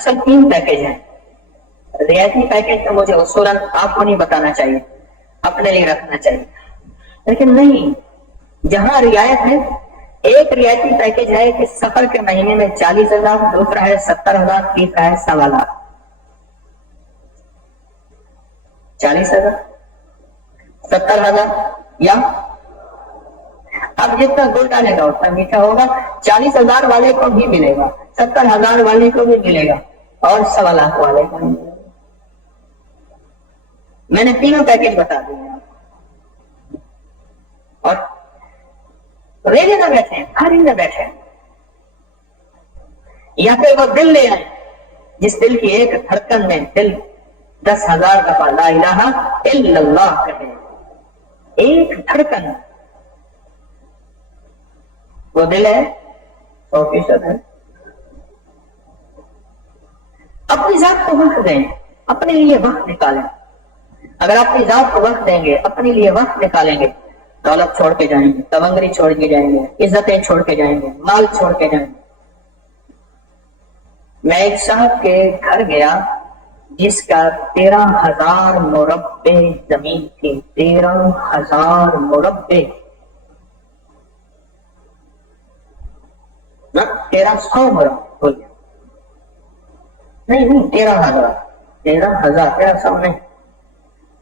اصل 3 پیکج ہیں. رعایتی پیکج تو مجھے اصولاً آپ کو نہیں بتانا چاہیے، اپنے لیے رکھنا چاہیے، لیکن نہیں، جہاں رعایت ہے، ایک رعایتی پیکج ہے کہ سفر کے مہینے میں 40,000، دوسرا ہے 70,000، تیسرا ہے 1.25 لاکھ. 40,000، 70,000 یا اب جتنا گڑ ڈالے گا اتنا میٹھا ہوگا. 40,000 والے کو بھی ملے گا، 70,000 والے کو بھی ملے گا، اور 1.25 لاکھ والے کو بھی ملے گا. میں نے تینوں پیکج بتا دیے اور ریلے نہ بیٹھے، گھر ہی نہ بیٹھے، یا پھر وہ دل لے آئے جس دل کی ایک دھڑکن میں دل 10,000 دفعہ لا الہ الا اللہ کہے. ایک دھڑکن، وہ دل ہے 100% ہے. اپنی ذات کو وقت دیں، اپنے لیے وقت نکالیں. اگر اپنی ذات کو وقت دیں گے، اپنے لیے وقت نکالیں گے، دولت چھوڑ کے جائیں گے، تمنگری چھوڑ کے جائیں گے، عزتیں چھوڑ کے جائیں گے، مال چھوڑ کے جائیں گے. میں ایک صاحب کے گھر گیا جس کا 13,000 مربع زمین تھی. 13,000 مربع، 1,300 مربع ہو گیا. نہیں 13,000، 13,000 نہیں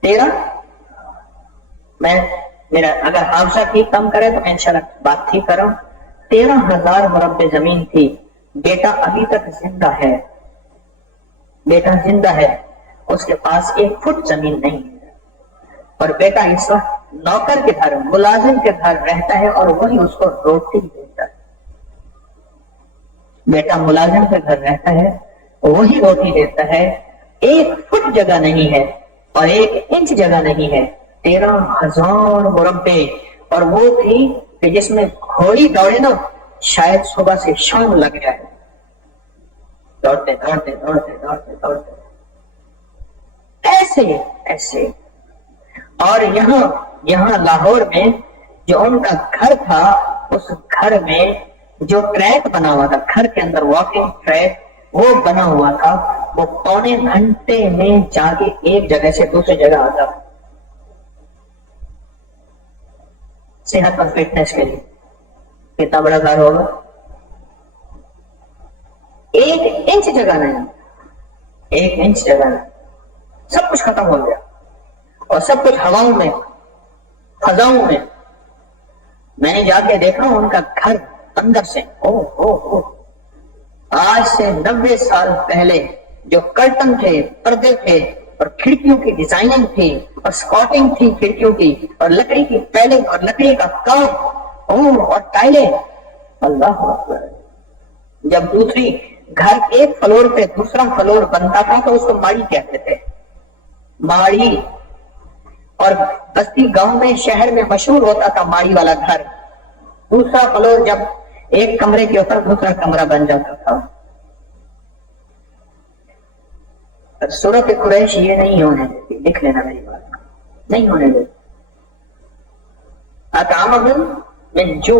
13. میں میرا اگر حافظہ ٹھیک کم کرے تو میں انشاءاللہ بات ٹھیک کروں. 13,000 مربع زمین تھی. بیٹا ابھی تک زندہ ہے، بیٹا زندہ ہے، اس کے پاس 1 فٹ زمین نہیں ہے، اور بیٹا اس وقت نوکر کے گھر، ملازم کے گھر رہتا ہے، اور وہی اس کو روٹی دیتا ہے. بیٹا ملازم کے گھر رہتا ہے، وہی روٹی دیتا ہے. 1 فٹ جگہ نہیں ہے اور 1 انچ جگہ نہیں ہے. 13,000 مربع، اور وہ تھی کہ جس میں گھوڑی دوڑے نا شاید صبح سے شام لگ جائے، دوڑتے دوڑتے دوڑتے دوڑتے دوڑتے ایسے ایسے. اور یہاں لاہور میں جو ان کا گھر تھا، اس گھر میں جو ٹریک بنا ہوا تھا، گھر کے اندر واکنگ ٹریک وہ بنا ہوا تھا، وہ 1.25 گھنٹے میں جا کے ایک جگہ سے دوسری جگہ آتا. صحت اور فٹنس کے لیے کتنا بڑا گھر ہوگا. 1 انچ جگہ نہیں، 1 انچ جگہ نہیں. سب کچھ ختم ہو گیا، اور سب کچھ ہواؤں میں، فضاؤں میں. میں نے جا کے دیکھا ان کا گھر اندر سے، آج سے 90 سال پہلے جو کرٹن تھے، پردے تھے، اور کھڑکیوں کی ڈیزائننگ تھی، اور سکاٹنگ تھی کھڑکیوں کی، اور لکڑی کی پیلنگ، اور لکڑی کا کام، اور ٹائلیں. اللہ اکبر. جب دوسری گھر ایک فلور پہ دوسرا فلور بنتا تھا تو اس کو ماڑی کہتے تھے، ماڑی. اور بستی گاؤں میں، شہر میں مشہور ہوتا تھا ماڑی والا گھر. دوسرا فلور جب ایک کمرے کے اوپر دوسرا کمرہ بن جاتا تھا. سورۃ قریش یہ نہیں ہونے دیتی، لکھ لینا میری بات، نہیں ہونے دیتی. اطعامہم من جو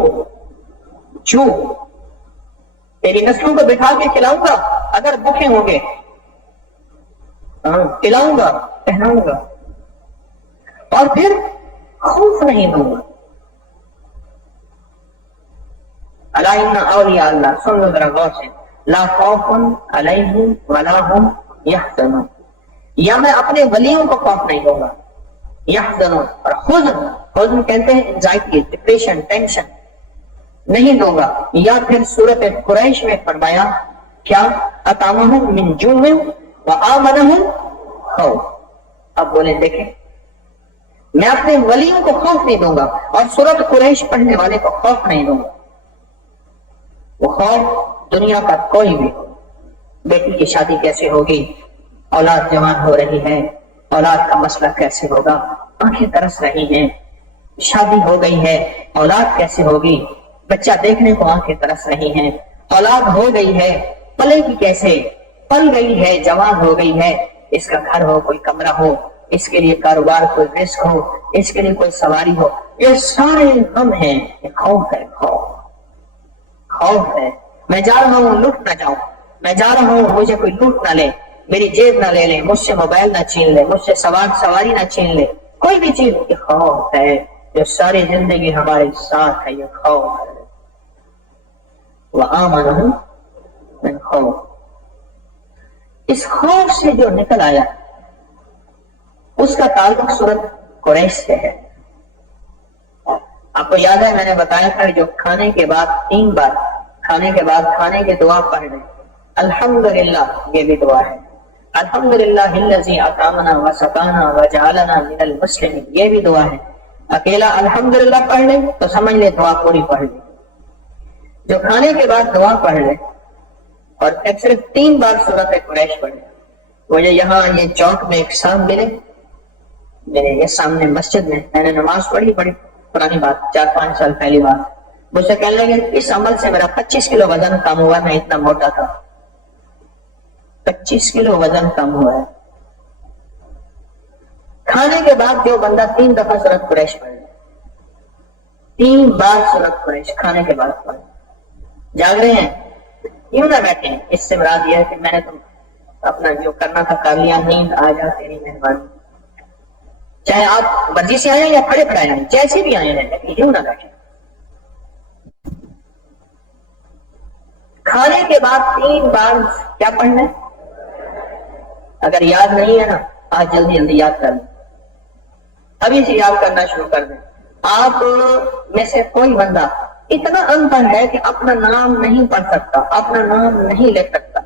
تیری نسلوں کو بٹھا کے کھلاؤں گا، اگر بھوکے ہوں گے کھلاؤں گا، پہناؤں گا، اور پھر خوف نہیں دوں گا. الا ان اولیاء اللہ، سن لو ذرا غور سے، لا خوف علیہم ولا هم یحزنون. یا میں اپنے ولیوں کو خوف نہیں دوں گا. یحزنون، اور حزن کہتے ہیں انزائٹی، ڈپریشن، ٹینشن، نہیں دوں گا. یا پھر سورۃ قریش میں فرمایا کیا، اطعمہم من جوع وآمنہم خوف. اب بولیں دیکھیں، میں اپنے ولیوں کو خوف نہیں دوں گا اور سورۃ قریش پڑھنے والے کو خوف نہیں دوں گا. وہ خوف دنیا کا کوئی بھی ہو. بیٹی کی شادی کیسے ہوگی، اولاد جوان ہو رہی ہے، اولاد کا مسئلہ کیسے ہوگا، آنکھیں ترس رہی ہیں، شادی ہو گئی ہے، اولاد کیسے ہوگی، بچہ دیکھنے کو آنکھیں ترس رہی ہیں، اولاد ہو گئی ہے، پلے گی کیسے، پل گئی ہے، جوان ہو گئی ہے، اس کا گھر ہو، کوئی کمرہ ہو، اس کے لیے کاروبار، کوئی رزق ہو، اس کے لیے کوئی سواری ہو. یہ سارے غم ہیں. یہ خوف ہے، خوف ہے. میں جا رہا ہوں، لٹ نہ جاؤں. میں جا رہا ہوں مجھے کوئی لوٹ نہ لے، میری جیب نہ لے لے، مجھ سے موبائل نہ چھین لے، مجھ سے سواری نہ چھین لے، کوئی بھی چیز کی خوف ہے جو ساری زندگی ہمارے ساتھ ہے، یہ خوف ہے۔ وَآمَنَهُمْ مِنْ خوف، اس خوف سے جو نکل آیا اس کا تعلق سورۃ قریش سے ہے۔ آپ کو یاد ہے میں نے بتایا تھا جو کھانے کے بعد 3 بار کھانے کے بعد کھانے کی دعا پڑھ لیں، الحمدللہ، یہ بھی دعا ہے، الحمدللہ الذی اطعمنا وسقانا وجعلنا من المسلمین، یہ بھی دعا ہے۔ اکیلا الحمدللہ پڑھ لیں تو سمجھ لیں دعا پوری پڑھ لیں، جو کھانے کے بعد دعا پڑھ لیں اور ایک صرف 3 بار سورۃ قریش پڑھ لیں۔ مجھے یہاں یہ چوک میں ایک صاحب ملے، میرے یہ سامنے مسجد میں نے نماز پڑھی، بڑی پرانی بات، 4-5 سال پہلی بات، مجھ سے کہنے لگے اس عمل سے میرا 25 کلو وزن کم ہوا، میں اتنا موٹا تھا، 25 کلو وزن کم ہوا ہے۔ کھانے کے بعد جو بندہ 3 دفعہ سورۃ قریش پڑھے، 3 بار سورۃ قریش کھانے کے بعد پڑھے، جاگ رہے ہیں، یوں نہ بیٹھے، اس سے مراد یہ ہے کہ میں نے تم اپنا جو کرنا تھا کر لیا، نیند آ جا تیری مہربانی، چاہے آپ مرضی سے آئے یا کھڑے کھڑے آئے، جیسے بھی آئے ہیں، لیکن یوں نہ بیٹھے۔ کھانے کے بعد 3 بار کیا پڑھنا ہے؟ اگر یاد نہیں ہے نا، آج جلدی جلدی یاد کر لیں، ابھی سے یاد کرنا شروع کر دیں۔ آپ میں سے کوئی بندہ اتنا ان پڑھ ہے کہ اپنا نام نہیں پڑھ سکتا، اپنا نام نہیں لکھ سکتا،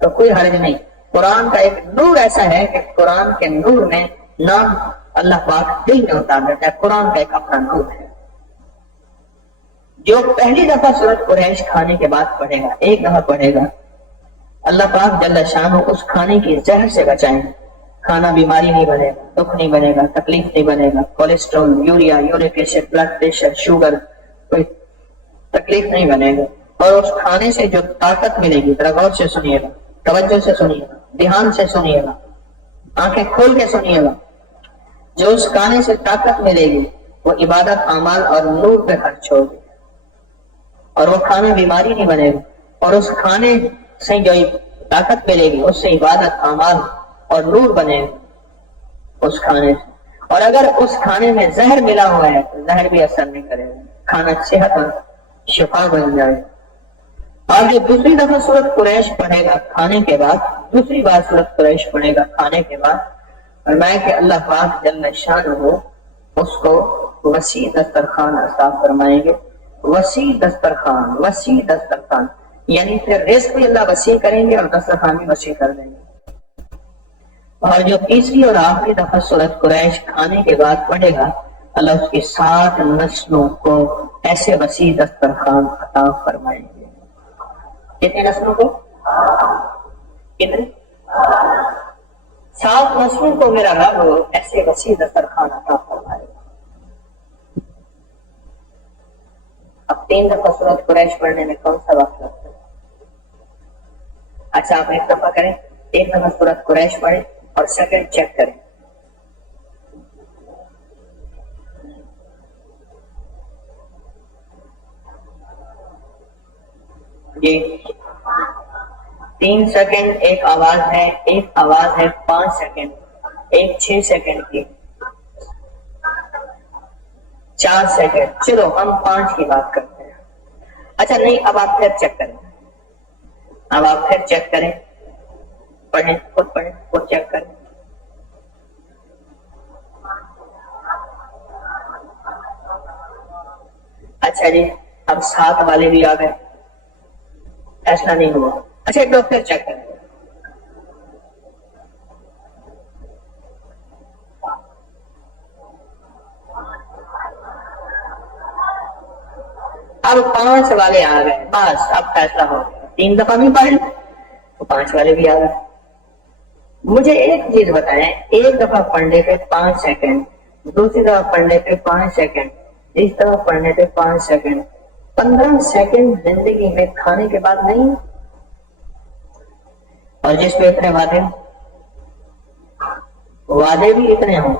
تو کوئی حرج نہیں، قرآن کا ایک نور ایسا ہے کہ قرآن کے نور میں نام اللہ پاک دل میں اتار دیتا ہے، قرآن کا ایک اپنا نور ہے۔ جو پہلی دفعہ سورۃ قریش کھانے کے بعد پڑھے گا، ایک دفعہ پڑھے گا، اللہ پاک جل شانہ اس کھانے کی زہر سے بچائیں، کھانا بیماری نہیں بنے گا، دکھ نہیں بنے گا، تکلیف نہیں بنے گا، cholesterol, urea, uric acid, blood pressure, sugar, کوئی تکلیف نہیں بنے گا، اور اس کھانے سے جو طاقت ملے گی، ذرا غور سے سنیے گا، توجہ سے سنیے گا، دھیان سے سنیے گا، آنکھیں کھول کے سنیے گا، جو اس کھانے سے طاقت ملے گی وہ عبادت، اعمال اور نور پہ خرچ ہوگی، اور وہ کھانا بیماری نہیں بنے گا، اور اس کھانے سے جو طاقت ملے گی اس سے عبادت، اعمال اور نور بنے گا اس کھانے سے۔ اور اگر اس کھانے میں زہر ملا ہوا ہے تو زہر بھی اثر نہیں کرے گا، کھانا صحت اور شفا بن جائے گا۔ اور جو دوسری دفعہ سورۃ قریش پڑھے گا کھانے کے بعد، دوسری بار سورۃ قریش پڑھے گا کھانے کے بعد، فرمایا کہ اللہ پاک جل شانہ اس کو وسیع دسترخوان عطا فرمائیں گے، وسیع دسترخوان، وسیع دسترخوان، یعنی پھر رزق بھی اللہ وسیع کریں گے اور دسترخوان بھی وسیع کر دیں گے۔ اور جو تیسری اور آخری دفعہ سورۃ قریش کھانے کے بعد پڑھے گا، اللہ اس کی 7 نسلوں کو ایسے وسیع دسترخوان عطا فرمائیں گے۔ کتنی نسلوں کو؟ کتنے؟ 7 نسلوں کو میرا رب ایسے وسیع دسترخوان عطا فرمائے گا۔ اب 3 دفعہ سورۃ قریش پڑھنے میں کون سا وقت لگتا ہے؟ اچھا آپ ایک دفعہ کریں، ایک دفعہ سورۃ قریش پڑھیں اور سیکنڈ چیک کریں۔ جی 3 سیکنڈ ایک آواز ہے، ایک آواز ہے 5 سیکنڈ، ایک 6 سیکنڈ کی، 4 سیکنڈ، چلو ہم 5 کی بات کرتے ہیں۔ اچھا نہیں، اب آپ پھر چیک کریں، اب آپ پھر چیک کریں، پڑھیں، خود چیک کریں۔ اچھا جی اب 7 والے بھی آ گئے، ایسا نہیں ہوا۔ اچھا ایک دو پھر چیک کریں، اب 5 والے آ گئے، بس اب فیصلہ ہو گیا، 3 دفعہ بھی پڑھ لیں تو 5 والے بھی آ گئے۔ مجھے ایک چیز بتائیں، ایک دفعہ پڑھنے پہ 5 سیکنڈ، دوسری دفعہ پڑھنے پہ 5 سیکنڈ، اس دفعہ پڑھنے پہ 5 سیکنڈ، 15 سیکنڈ زندگی میں کھانے کے بعد نہیں، اور جس میں اتنے وعدے بھی اتنے ہوں،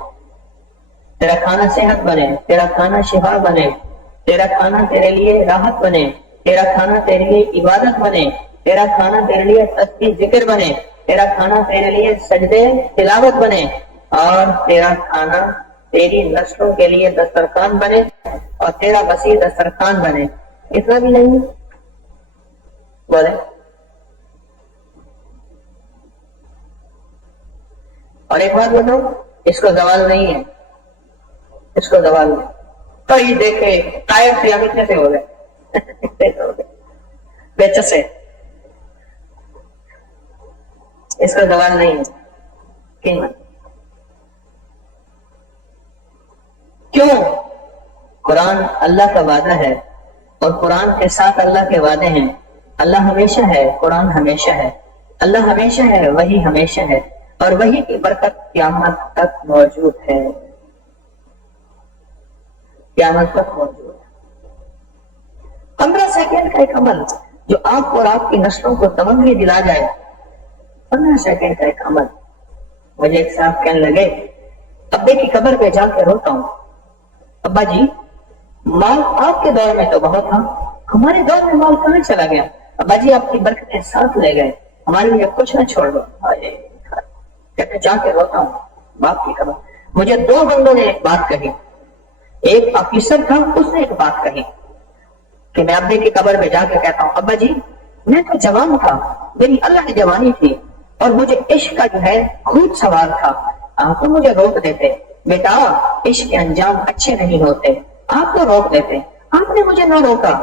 تیرا کھانا صحت بنے، تیرا کھانا شفا بنے، تیرا کھانا تیرے لیے راحت بنے، تیرا کھانا تیرے لیے عبادت بنے، تیرا کھانا تیرے لیے تسبیح ذکر بنے، تیرا کھانا تیرے لیے سجدے تلاوت بنے، اور تیرا کھانا تیری نسلوں کے لیے دسترخوان بنے اور تیرا وسیع دسترخوان بنے. اتنا بھی نہیں بولے. اور ایک بات بتاؤ، اس کو زوال نہیں ہے، اس کو زوال نہیں. تو یہ دیکھے ٹائر سے ابھی کیسے ہو گئے بیچ سے، اس کا زوال نہیں ہے. کیوں؟ قرآن اللہ کا وعدہ ہے، اور قرآن کے ساتھ اللہ کے وعدے ہیں. اللہ ہمیشہ ہے، قرآن ہمیشہ ہے. اللہ ہمیشہ ہے، وہی ہمیشہ ہے، اور وہی کی برکت قیامت تک موجود ہے. قیامت تک موجود ہے. 15 سیکنڈ کا ایک عمل جو آپ اور آپ کی نسلوں کو تمنگی دلا جائے. 15 سیکنڈ کا ایک عمل. مجھے ایک صاحب کہنے لگے، ابے کی قبر پہ جا کے روتا ہوں، ابا جی مال آپ کے دور میں تو بہت تھا، ہمارے دور میں مال کہاں چلا گیا؟ ابا جی آپ کی برکتیں ساتھ لے گئے، ہمارے لیے کچھ نہ چھوڑ دو. کہتے جا کے روتا ہوں باپ کی قبر. مجھے 2 بندوں نے ایک بات کہی. ایک آفیسر تھا، اس نے ایک بات کہی کہ میں ابے کی قبر پہ جا کے کہتا ہوں، ابا جی میں تو جوان تھا، میری اللہ کی جوانی تھی، اور مجھے عشق کا جو ہے خود سوال تھا. آپ تو مجھے روک دیتے، بیٹا عشق کے انجام اچھے نہیں ہوتے، آپ تو روک دیتے، آپ نے مجھے نہ روکا.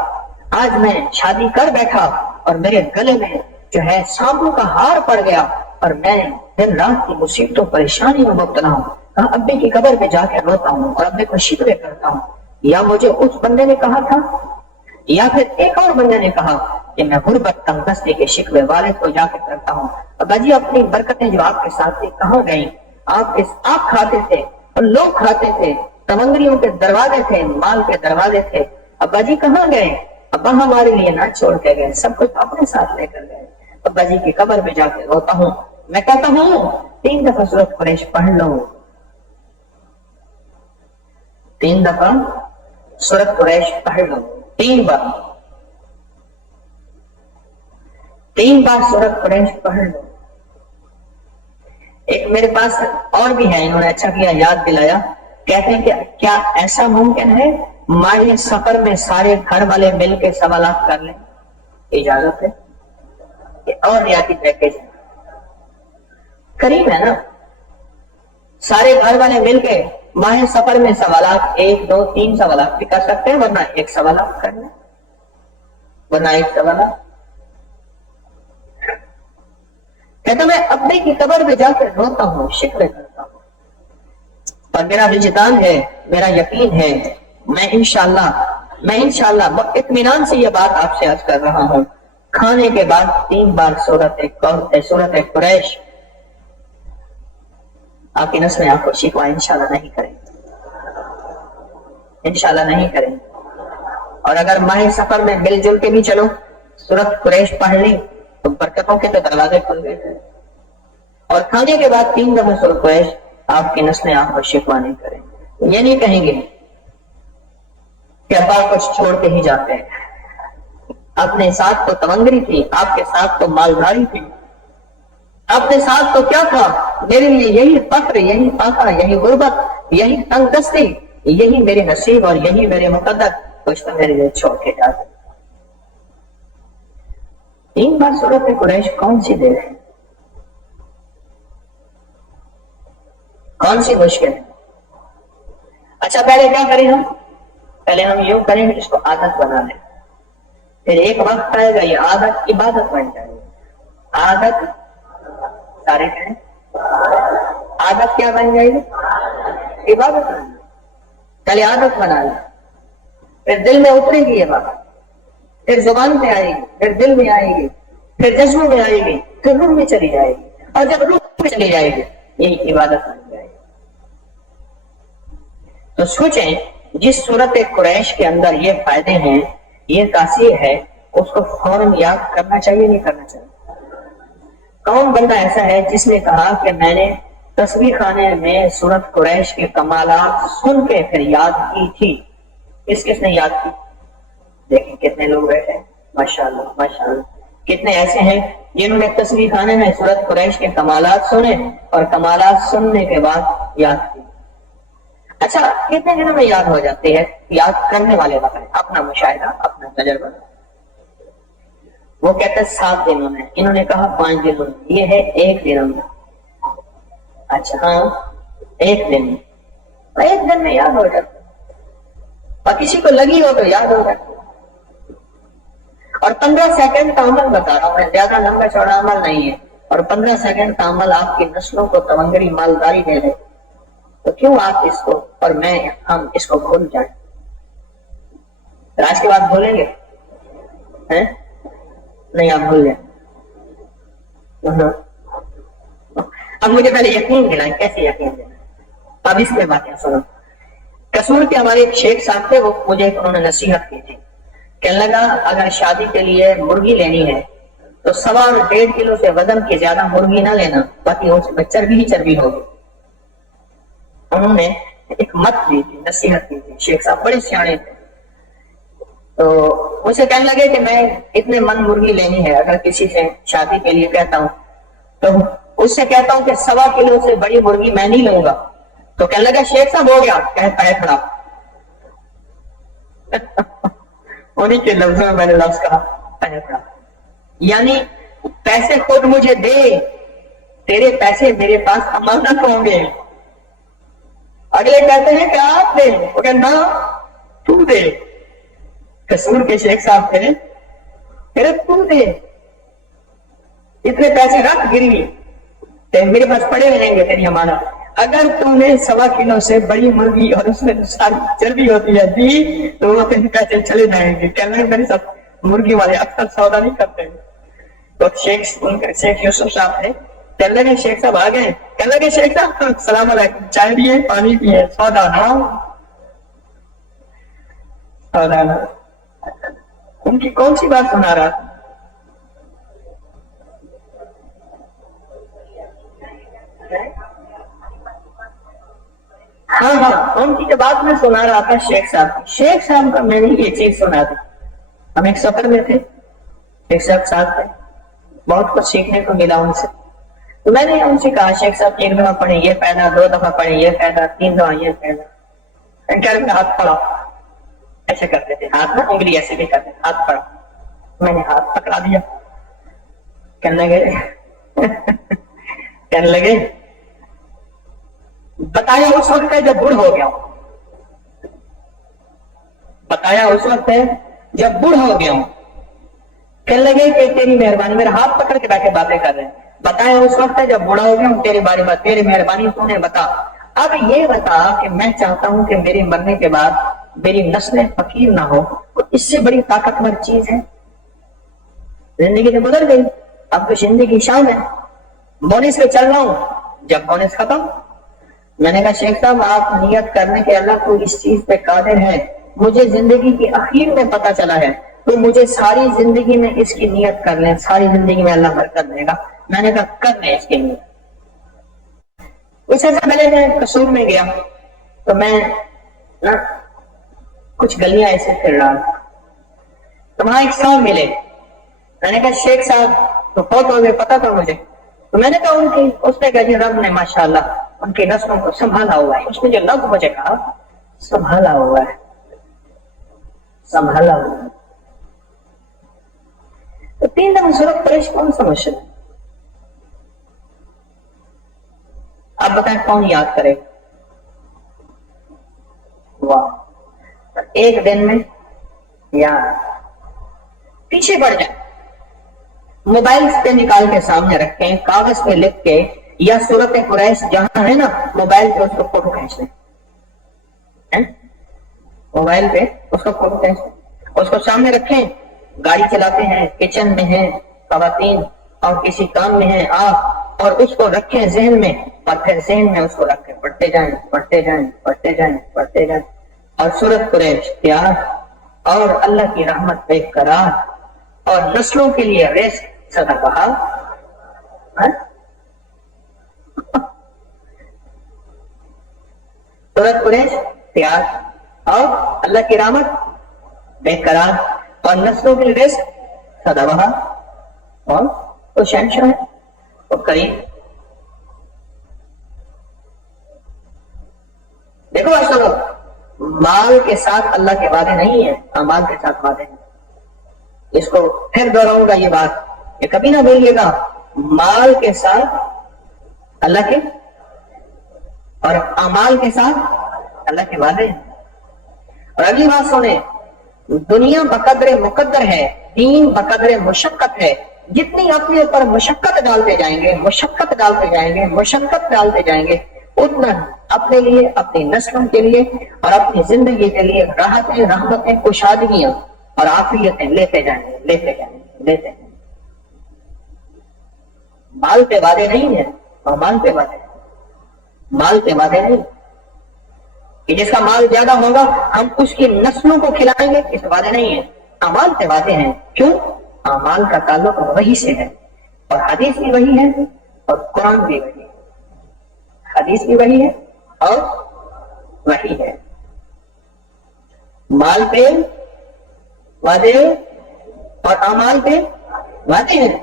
آج میں شادی کر بیٹھا اور میرے گلے میں جو ہے سانپوں کا ہار پڑ گیا، اور میں دن رات کی مصیبتوں پریشانی میں مبتلا ہوں. ابے کی قبر پہ جا کے روتا ہوں اور ابے کو شکوے کرتا ہوں. یا مجھے اس بندے نے کہا تھا، یا پھر ایک اور بندے نے کہا کہ میں غربت تنگ دستی کے شکوے والد کو جا کے کرتا ہوں. ابا جی اپنی برکتیں جو آپ کے ساتھ تھی کہاں گئیں؟ آپ کھاتے تھے اور لوگ کھاتے تھے، تمنگریوں کے دروازے تھے، مال کے دروازے تھے، ابا جی کہاں گئے؟ ابا ہمارے لیے نہ چھوڑ کے گئے، سب کچھ اپنے ساتھ لے کر گئے. ابا جی کی قبر پہ جا کے روتا ہوں. میں کہتا ہوں 3 دفعہ سورۃ قریش پڑھ لو، 3 دفعہ سورۃ قریش پڑھ لو، 3 بار 3 بار سورۃ قریش پڑھ لو. ایک میرے پاس اور بھی ہے، انہوں نے اچھا کیا یاد دلایا. کہتے ہیں کہ کیا ایسا ممکن ہے ماہی سفر میں سارے گھر والے مل کے سوالات کر لیں؟ اجازت ہے اور ریاتی پیکیج قریب ہے نا. سارے گھر والے مل کے ماہ سفر میں سوالات 1 2 3 سوالات بھی کر سکتے ہیں، ورنہ 1 سوالات کر لیں، ورنہ 1 سوالات. کہتا میں ابے کی قبر پہ جا کر روتا ہوں، شکوے کرتا ہوں، اور میرا وجدان ہے، میرا یقین ہے، میں انشاءاللہ اطمینان سے یہ بات آپ سے عرض کر رہا ہوں، کھانے کے بعد 3 بار سورۃ قریش آپ کی نسلیں آپ کو شکوا انشاءاللہ نہیں کریں، انشاءاللہ نہیں کریں. اور اگر ماہ سفر میں مل جل کے بھی چلو، سورۃ قریش پڑھ لی تو برکتوں کے تو دروازے کھل گئے. اور کھانے کے بعد 3 دفعہ سورۃ قریش آپ کی نسلیں آپ کو شکوا نہیں کریں. یہ نہیں کہیں گے کہ ابا کچھ چھوڑ کے ہی جاتے ہیں، اپنے ساتھ تو تمنگری تھی، آپ کے ساتھ تو مالداری تھی، اپنے ساتھ تو کیا تھا؟ میرے لیے یہی فقر، یہی فاقہ، یہی غربت، یہی تنگ دستی، یہی میرے نصیب اور یہی میرے مقدر، کچھ تو میرے لیے چھوڑ کے جاتے. 3 بار سورۃ قریش کون سی دیر ہے، کون سی مشکل ہے؟ اچھا پہلے کیا کریں ہم؟ پہلے ہم یوں کریں کہ اس کو عادت بنا لیں، پھر ایک وقت آئے گا یہ عادت عبادت بن جائے گی. عادت سارے کہیں عادت کیا بن جائے گی؟ عبادت بن جائے گی. پہلے عادت بنا لیں، پھر دل میں اترے گی یہ بات، پھر زبان پہ آئے گی، پھر دل میں آئے گی، پھر جذبوں میں آئے گی، پھر روح میں چلی جائے گی، اور جب روح میں چلی جائے گی یہی عبادت بن جائے گی. تو سوچیں جس سورۃ قریش کے اندر یہ فائدے ہیں، یہ تاثیر ہے، اس کو فوراً یاد کرنا چاہیے نہیں کرنا چاہیے؟ کون بندہ ایسا ہے جس نے کہا کہ میں نے تصویر خانے میں سورۃ قریش کے کمالات سن کے پھر یاد کی تھی؟ کس نے یاد کی؟ دیکھیں کتنے لوگ بیٹھے، ماشاءاللہ ماشاءاللہ. کتنے ایسے ہیں جنہوں نے تصویر خانے میں سورت قریش کے کمالات سنے اور کمالات سننے کے بعد یاد کیے. اچھا کتنے دنوں میں یاد ہو جاتے ہیں؟ یاد کرنے والے بتائیں، اپنا مشاہدہ، اپنا تجربہ. وہ کہتے ہیں 7 دنوں میں، انہوں نے کہا 5 دنوں میں، یہ ہے 1 دن میں. اچھا ہاں 1 دن میں، 1 دن میں یاد ہو جاتا، اور کسی کو لگی ہو تو یاد ہو جاتا. اور 15 سیکنڈ کا عمل بتا رہا ہوں میں، زیادہ لمبا چوڑا عمل نہیں ہے، اور 15 سیکنڈ کا عمل آپ کی نسلوں کو تونگری مالداری دے دے، تو کیوں آپ اس کو اور ہم اس کو بھول جائیں؟ آج کے بعد بھولیں گے؟ نہیں آپ بھول جائیں. اب مجھے پہلے یقین دلائیں، کیسے یقین دلائیں؟ اب اس میں باتیں سنو. قصور کے ہمارے ایک شیخ صاحب تھے، وہ مجھے انہوں نے نصیحت کی تھی. کہنے لگا اگر شادی کے لیے مرغی لینی ہے تو 1.25 کلو سے وزن کی زیادہ مرغی نہ لینا، باقی اس میں چربی ہی چربی ہوگی. انہوں نے ایک مت دی تھی، نصیحت کی تھی. شیخ صاحب بڑے سیانے تھے، تو مجھے کہنے لگے کہ میں اتنے من مرغی لینی ہے، اگر کسی سے شادی کے لیے کہتا ہوں تو اس سے کہتا ہوں کہ 1.25 کلو سے بڑی مرغی میں نہیں لوں گا، تو کہنے لگا شیخ صاحب ہو گیا، کہتا ہے کھڑا. انہیں کے لفظوں میں نے لفظ کہا، یعنی پیسے خود مجھے دے، تیرے پیسے میرے پاس امانت ہوں گے. اگلے کہتے ہیں کہ آپ دے، وہ کہتے نا تو دے. قصور کے شیخ صاحب تھے، تو دے، اتنے پیسے رکھ گروی، میرے پاس پڑے رہیں گے تیری امانت. اگر تم نے 1.25 کلو سے بڑی مرغی اور اس میں ساری چربی ہوتی ہے دی تو وہ تین پیسے چلے جائیں گے. کہنے لگے میری سب مرغی والے اکثر سودا نہیں کرتے. تو شیخ یوسف صاحب تھے، کہنے لگے شیخ صاحب آ گئے. کہنے لگے شیخ صاحب السلام علیکم، چائے پیے، پانی پیے، سودا نہ سودا نہ. ان کی کون سی بات سنا رہا تھا؟ ہاں ہاں ان کی جو بات میں سنا رہا تھا شیخ صاحب کا میں نے یہ چیز سنا تھی. ہم ایک سفر میں تھے، ایک شخص صاحب تھے، بہت کچھ سیکھنے کو ملا ان سے. تو میں نے ان سے کہا شیخ صاحب 1 دفعہ پڑھیں یہ فائدہ، 2 دفعہ پڑھیں یہ فائدہ، 3 دفعہ یہ فائدہ. ہاتھ پڑا، ایسے کرتے تھے، ہاتھ میں انگلی ایسے بھی کرتے، ہاتھ پڑا. میں نے ہاتھ پکڑا دیا. کہنے لگے بتایا اس وقت ہے جب بوڑھ ہو گیا ہوں، بتایا اس وقت ہے جب بوڑھ ہو گیا ہوں. کہنے لگے کہ تیری مہربانی، میرا ہاتھ پکڑ کے بیٹھے باتیں کر رہے ہیں. بتایا اس وقت ہے جب بوڑھا ہو گیا ہوں، تیری باری بات، تیری مہربانی تو نے بتا. اب یہ بتا کہ میں چاہتا ہوں کہ میرے مرنے کے بعد میری نسلیں فقیر نہ ہو، تو اس سے بڑی طاقتور چیز ہے؟ زندگی تو گزر گئی، اب تو زندگی شام ہے، بونس پہ چل رہا ہوں. جب بونس ختم، میں نے کہا شیخ صاحب آپ نیت کرنے کے اللہ کو اس چیز پہ قادر ہے، مجھے زندگی کی اخیر میں پتا چلا ہے، تو مجھے ساری زندگی میں اس کی نیت کر لیں، ساری زندگی میں اللہ برکت دے گا. میں نے کہا کر لیں اس کے لیے. اس سے پہلے میں قصور میں گیا تو میں کچھ گلیاں ایسے پھر رہا تو وہاں ایک صاحب ملے. میں نے کہا شیخ صاحب تو فوت ہو گئے، پتا تھا مجھے. تو میں نے کہا ان کی، اس نے کہا جی رب نے ماشاءاللہ ان کی نسلوں کو سنبھالا ہوا ہے. اس نے جو لفظ مجھے کہا سنبھالا ہوا ہے، سنبھالا ہوا ہے. تو 3 دن سورت قریش کون سمجھ رہے؟ آپ بتائیں کون یاد کرے؟ واہ، 1 دن میں یاد. پیچھے پڑ جائیں، موبائل پہ نکال کے سامنے رکھیں، کاغذ پہ لکھ کے، یا سورت قریش جہاں ہے نا موبائل پہ اس کو فوٹو کھینچ لیں، موبائل پہ اس کو فوٹو کھینچ لیں، اس کو سامنے رکھیں. گاڑی چلاتے ہیں، کچن میں ہیں خواتین، اور کسی کام میں ہیں آپ، اور اس کو رکھیں ذہن میں، اور پھر ذہن میں اس کو رکھ کے پڑھتے جائیں، پڑھتے جائیں، پڑھتے جائیں، پڑھتے جائیں. اور سورت قریش پیار اور اللہ کی رحمت بے قرار اور نسلوں کے لیے رزق سدا بہار. سورت قریش پیار اور اللہ کی رحمت بے قرار اور نسلوں کے لیے رزق سدا بہار. اور تو شہنشاہ ہے اور کریم. دیکھو اصل مال کے ساتھ اللہ کے وعدے نہیں ہیں، امال کے ساتھ وعدے ہیں. اس کو پھر دوہراؤں گا یہ بات کہ کبھی نہ بھولیے گا، مال کے ساتھ اللہ کے اور امال کے ساتھ اللہ کے وعدے ہیں. اور اگلی بات سنیں، دنیا بقدر مقدر ہے، دین بقدر مشقت ہے. جتنی اپنے اوپر مشقت ڈالتے جائیں گے، مشقت ڈالتے جائیں گے، مشقت ڈالتے جائیں گے، اتنا اپنے لیے، اپنی نسلوں کے لیے اور اپنی زندگی کے لیے راحتیں، رحمتیں، کشادگیاں اور عافیتیں لیتے جائیں گے، لیتے جائیں گے، لیتے جائیں گے. مال پہ وعدے نہیں ہیں، اور مال پہ وعدے ہیں. مال پہ وعدے نہیں کہ جس کا مال زیادہ ہوگا ہم اس کی نسلوں کو کھلائیں گے، اس وعدے نہیں ہیں. امال پہ وعدے ہیں. کیوں؟ امال کا تعلق وہی سے ہے، اور حدیث بھی وہی ہے اور قرآن بھی وہی ہے. حدیث بھی وہی ہے اور وہی ہے. مال پہ وعدے اور امال پہ وعدے ہیں.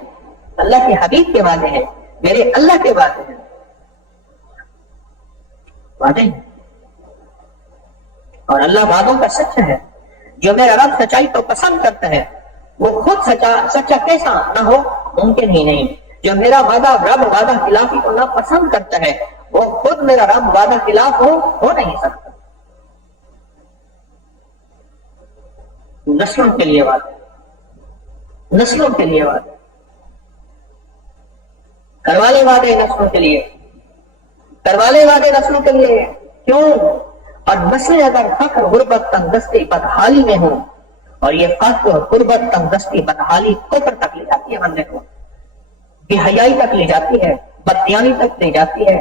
اللہ کے حبیب کے وعدے ہیں، میرے اللہ کے وعدے ہیں، وعدے ہیں. اور اللہ وعدوں کا سچا ہے. جو میرا رب سچائی کو پسند کرتا ہے وہ خود سچا کیسا نہ ہو ممکن ہی نہیں. جو میرا وعدہ رب وعدہ خلافی کو نہ پسند کرتا ہے وہ خود میرا رب وعدہ خلاف ہو نہیں سکتا. نسلوں کے لیے وعدہ، نسلوں کے لیے وعدہ، کروالے وعدے نسلوں کے لیے، کروالے وعدے نسلوں کے لیے. کیوں؟ اور نسلیں اگر فخر غربت تنگدستی بدحالی میں ہوں، اور یہ فخر غربت تنگدستی بدحالی کفر تک لے جاتی ہے، بندے کو بے حیائی تک لے جاتی ہے، بددیانی تک لے جاتی ہے.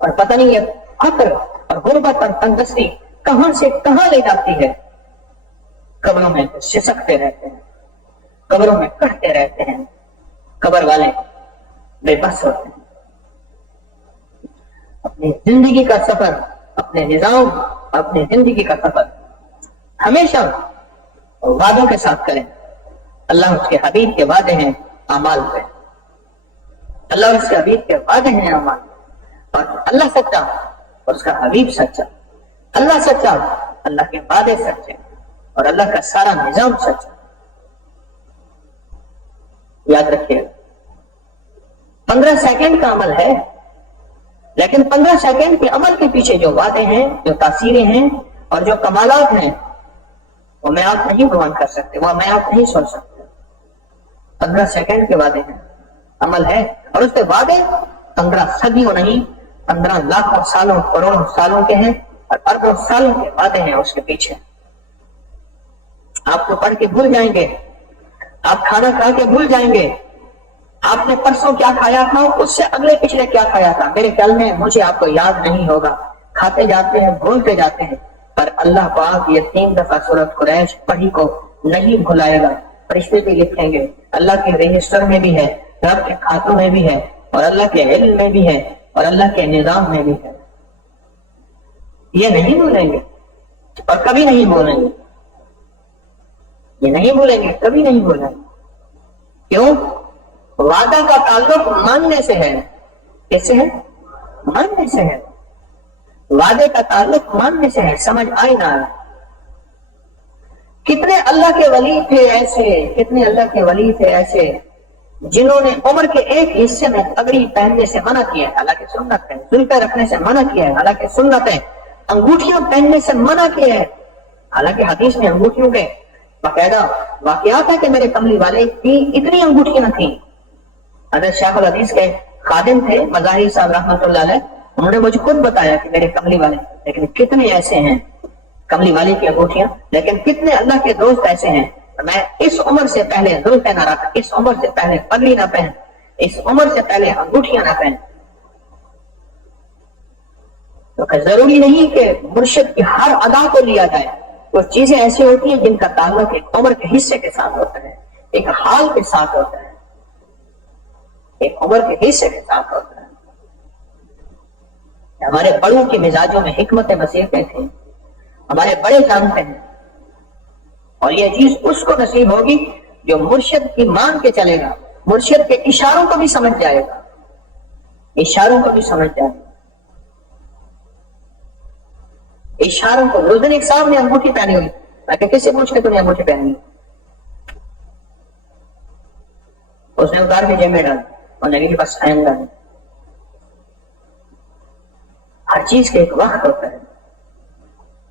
اور پتہ نہیں یہ فخر اور غربت اور تنگدستی کہاں سے کہاں لے جاتی ہے. قبروں میں سسکتے رہتے ہیں، قبروں میں کٹتے رہتے ہیں، قبر والے بے بس ہوتے ہیں. اپنی زندگی کا سفر، اپنے نظام، اپنی زندگی کا سفر ہمیشہ وعدوں کے ساتھ کریں. اللہ اس کے حبیب کے وعدے ہیں اعمال پہ، اللہ اس کے حبیب کے وعدے ہیں اعمال. اور اللہ سچا اور اس کا حبیب سچا. اللہ سچا، اللہ کے وعدے سچے اور اللہ کا سارا نظام سچا. یاد رکھیے 15 سیکنڈ کا عمل ہے، لیکن 15 سیکنڈ کے عمل کے پیچھے جو وعدے ہیں، جو تاثیریں ہیں اور جو کمالات ہیں وہ میں آپ نہیں بیان کر سکتے، وہ میں آپ نہیں سوچ سکتے. 15 سیکنڈ کے وعدے ہیں، عمل ہے، اور اس کے وعدے 15 صدیوں نہیں، 15 لاکھوں سالوں، کروڑوں سالوں کے ہیں اور اربوں سالوں کے وعدے ہیں اس کے پیچھے. آپ کو پڑھ کے بھول جائیں گے، آپ کھانا کھا کے بھول جائیں گے، آپ نے پرسوں کیا کھایا تھا، اس سے اگلے پچھلے کیا کھایا تھا، میرے خیال میں مجھے آپ کو یاد نہیں ہوگا. کھاتے جاتے ہیں، بھولتے جاتے ہیں، پر اللہ پاک یہ 3 دفعہ سورۃ قریش پڑھی کو نہیں بھلائے گا. فرشتے بھی لکھیں گے، اللہ کے رجسٹر میں بھی ہے، رب کے کھاتوں میں بھی ہے، اور اللہ کے علم میں بھی ہے، اور اللہ کے نظام میں بھی ہے. یہ نہیں بھولیں گے اور کبھی نہیں بھولیں گے. یہ نہیں بھولیں گے، کبھی نہیں بھولیں گے. کیوں؟ وعدہ کا تعلق ماننے سے ہے. کیسے ہے؟ ماننے سے ہے. وعدے کا تعلق ماننے سے ہے. سمجھ آئی نہ؟ کتنے اللہ کے ولی تھے ایسے، کتنے اللہ کے ولی تھے ایسے جنہوں نے عمر کے ایک حصے میں پگڑی پہننے سے منع کیا ہے، حالانکہ سنت ہے. زلفیں رکھنے سے منع کیا ہے، حالانکہ سنت ہے. انگوٹھیاں پہننے سے منع کیا ہے، حالانکہ حدیث میں انگوٹھیوں کے باقاعدہ واقعات ہے کہ میرے کملی والے کی اتنی انگوٹھیاں تھیں. حضرت شیخ الحدیث کے خادم تھے مظاہر صاحب رحمۃ اللہ علیہ، انہوں نے مجھے خود بتایا کہ میرے کملی والے، لیکن کتنے ایسے ہیں کملی والے کی انگوٹھیاں، لیکن کتنے اللہ کے دوست ایسے ہیں میں اس عمر سے پہلے زلفیں نہ رکھ، اس عمر سے پہلے پگڑی نہ پہن، اس عمر سے پہلے انگوٹھیاں نہ پہن. تو ضروری نہیں کہ مرشد کی ہر ادا کو لیا جائے. کچھ چیزیں ایسی ہوتی ہیں جن کا تعلق ایک عمر کے حصے کے ساتھ ہوتا ہے، ایک حال کے ساتھ ہوتا ہے، ایک عمر کے حصے کے ساتھ ہوتا ہے. ہمارے بڑوں کے مزاجوں میں حکمت بصیرتیں تھیں، ہمارے بڑے جانتے ہیں، اور یہ چیز اس کو نصیب ہوگی جو مرشد کی مان کے چلے گا، مرشد کے اشاروں کو بھی سمجھ جائے گا، اشاروں کو بھی سمجھ جائے گا، اشاروں کو۔ اس دن ایک صاحب نے انگوٹھی پہنی ہوئی، میں کہ کس سے پوچھ کے تم نے انگوٹھی پہنی؟ اس نے اتار کے جیب میں ڈال اور نے کہا بس آئندہ نہیں۔ ہر چیز کا ایک وقت ہوتا ہے۔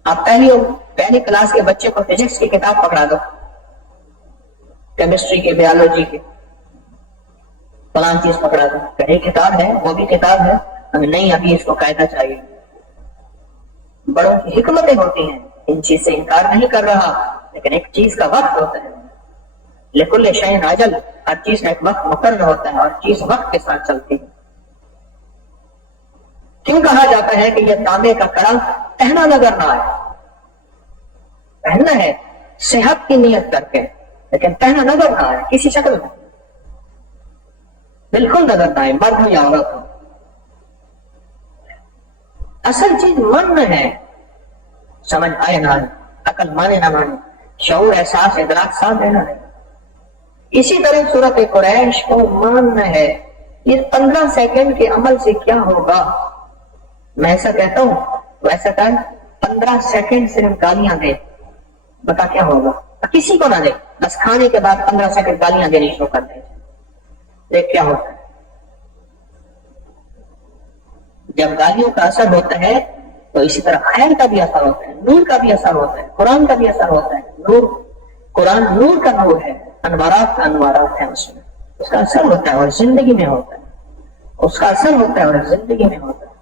آپ پہلی کلاس کے بچے کو فزکس کی کتاب پکڑا دو، کیمسٹری کے، بیالوجی کے، فلاں چیز پکڑا دو، کہیں کتاب ہے، وہ بھی کتاب ہے، ہمیں نہیں ابھی اس کو قاعدہ چاہیے۔ بڑوں کی حکمتیں ہوتی ہیں، ان چیز سے انکار نہیں کر رہا، لیکن ایک چیز کا وقت ہوتا ہے۔ لکل شیء اجل، ہر چیز کا ایک وقت مقرر ہوتا ہے اور چیز وقت کے ساتھ چلتی ہے۔ کیوں کہا جاتا ہے کہ یہ تانبے کا کڑا پہنا نظر نہ آئے؟ پہننا ہے صحت کی نیت کر کے، لیکن پہنا نظر نہ آئے کسی شکل میں، بالکل نظر نہ آئے، مرد ہو یا عورت ہو۔ اصل چیز من میں ہے، سمجھ آئے نہ آئے، عقل مانے نہ مانے، شعور، احساس، ادراک ساتھ دینا نہیں۔ اسی طرح سورۃ قریش کو ماننا ہے، یہ 15 سیکنڈ کے عمل سے کیا ہوگا؟ میں ایسا کہتا ہوں، ویسا کر 15 سیکنڈ صرف گالیاں دے، بتا کیا ہوگا؟ کسی کو نہ دے، بس کھانے کے بعد 15 سیکنڈ گالیاں دینی شروع کر دے، دیکھ کیا ہوتا ہے۔ جب گالیوں کا اثر ہوتا ہے تو اسی طرح خیر کا بھی اثر ہوتا ہے، نور کا بھی اثر ہوتا ہے، قرآن کا بھی اثر ہوتا ہے۔ نور، قرآن نور کا نور ہے، انوارات کا انوارات ہے، اس میں اس کا اثر ہوتا ہے اور زندگی میں ہوتا ہے، اس کا اثر ہوتا ہے اور زندگی میں ہوتا ہے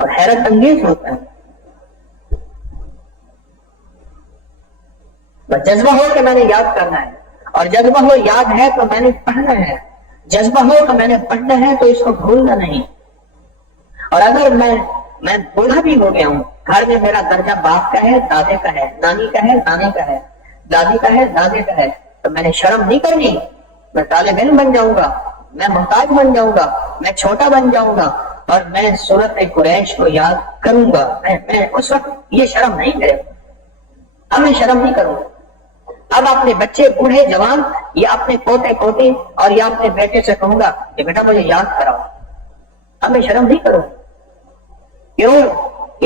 اور حیرت انگیز ہوتا ہے۔ بس جذبہ ہو کہ میں نے یاد کرنا ہے، اور جذبہ ہو یاد ہے تو میں نے پڑھنا ہے، جذبہ ہو کہ میں نے پڑھنا ہے تو اس کو بھولنا نہیں۔ اور اگر میں بوڑھا بھی ہو گیا ہوں، گھر میں میرا درجہ باپ کا ہے، دادے کا ہے، نانی کا ہے، نانے کا ہے، دادی کا ہے، دادے کا ہے، تو میں نے شرم نہیں کرنی، میں طالب علم بن جاؤں گا، میں محتاج بن جاؤں گا، میں چھوٹا بن جاؤں گا اور میں سورۃ قریش کو یاد کروں گا۔ میں اس وقت یہ شرم نہیں کرے، اب میں شرم نہیں کروں گا۔ اب اپنے بچے، بوڑھے، جوان، یا اپنے پوتے پوتی اور یا اپنے بیٹے سے کہوں گا کہ بیٹا مجھے یاد کراؤ، اب میں شرم نہیں کروں۔ کیوں؟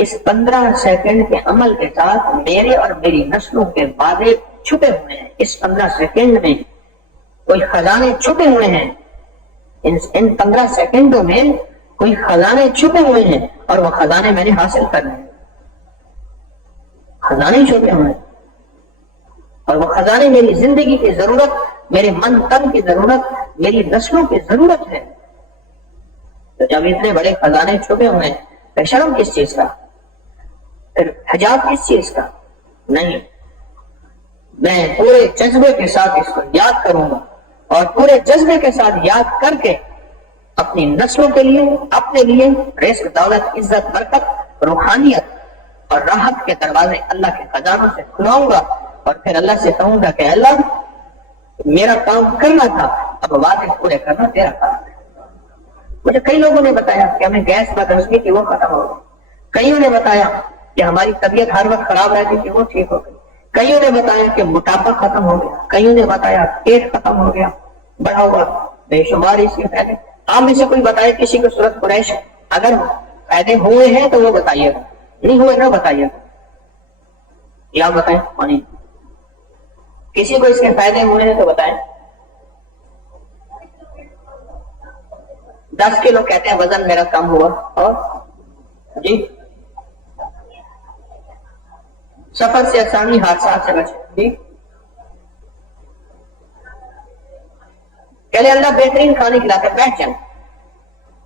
اس 15 سیکنڈ کے عمل کے ساتھ میرے اور میری نسلوں کے وعدے چھپے ہوئے ہیں۔ اس 15 سیکنڈ میں کوئی خزانے چھپے ہوئے ہیں، ان 15 سیکنڈوں میں کوئی خزانے چھپے ہوئے ہیں اور وہ خزانے میں نے حاصل کرنے ہیں، خزانے چھپے ہوئے ہیں، اور وہ خزانے میری زندگی کی ضرورت، میرے من تن کی ضرورت، میری نسلوں کی ضرورت ہے۔ تو جب اتنے بڑے خزانے چھپے ہوئے ہیں، پھر شرم کس چیز کا؟ پھر حجاب کس چیز کا؟ نہیں، میں پورے جذبے کے ساتھ اس کو یاد کروں گا، اور پورے جذبے کے ساتھ یاد کر کے اپنی نسلوں کے لیے، اپنے لیے رزق، دولت، عزت، برکت، روحانیت اور راحت کے دروازے اللہ کے خزانوں سے کھلاؤں گا، اور پھر اللہ سے کہوں گا کہ اللہ میرا کام کرنا تھا، اب وعدے پورے کرنا تیرا کام ہے۔ مجھے کئی لوگوں نے بتایا کہ ہمیں گیس بدہضمی کی وہ ختم ہو گئی، کئیوں نے بتایا کہ ہماری طبیعت ہر وقت خراب رہتی تھی وہ ٹھیک ہو گئی، کئیوں نے بتایا کہ موٹاپا ختم ہو گیا، کئیوں نے بتایا پیٹ ختم ہو گیا، بڑھا ہوا بے شمار اس کے فائدے۔ آپ میں سے کوئی بتائے کسی کو سورۃ قریش اگر فائدے ہوئے ہیں تو وہ بتائیے گا، نہیں ہوئے نہ بتائیے گا، یا بتائیں پانی کسی کو اس کے فائدے ہوئے ہیں تو بتائیں۔ 10 کلو کہتے ہیں وزن میرا کم ہوا، اور جی سفر سے آسانی، حادثات سے بچے، جی کہلے اللہ بہترین کھانے کھلاتے بیٹھ جائیں،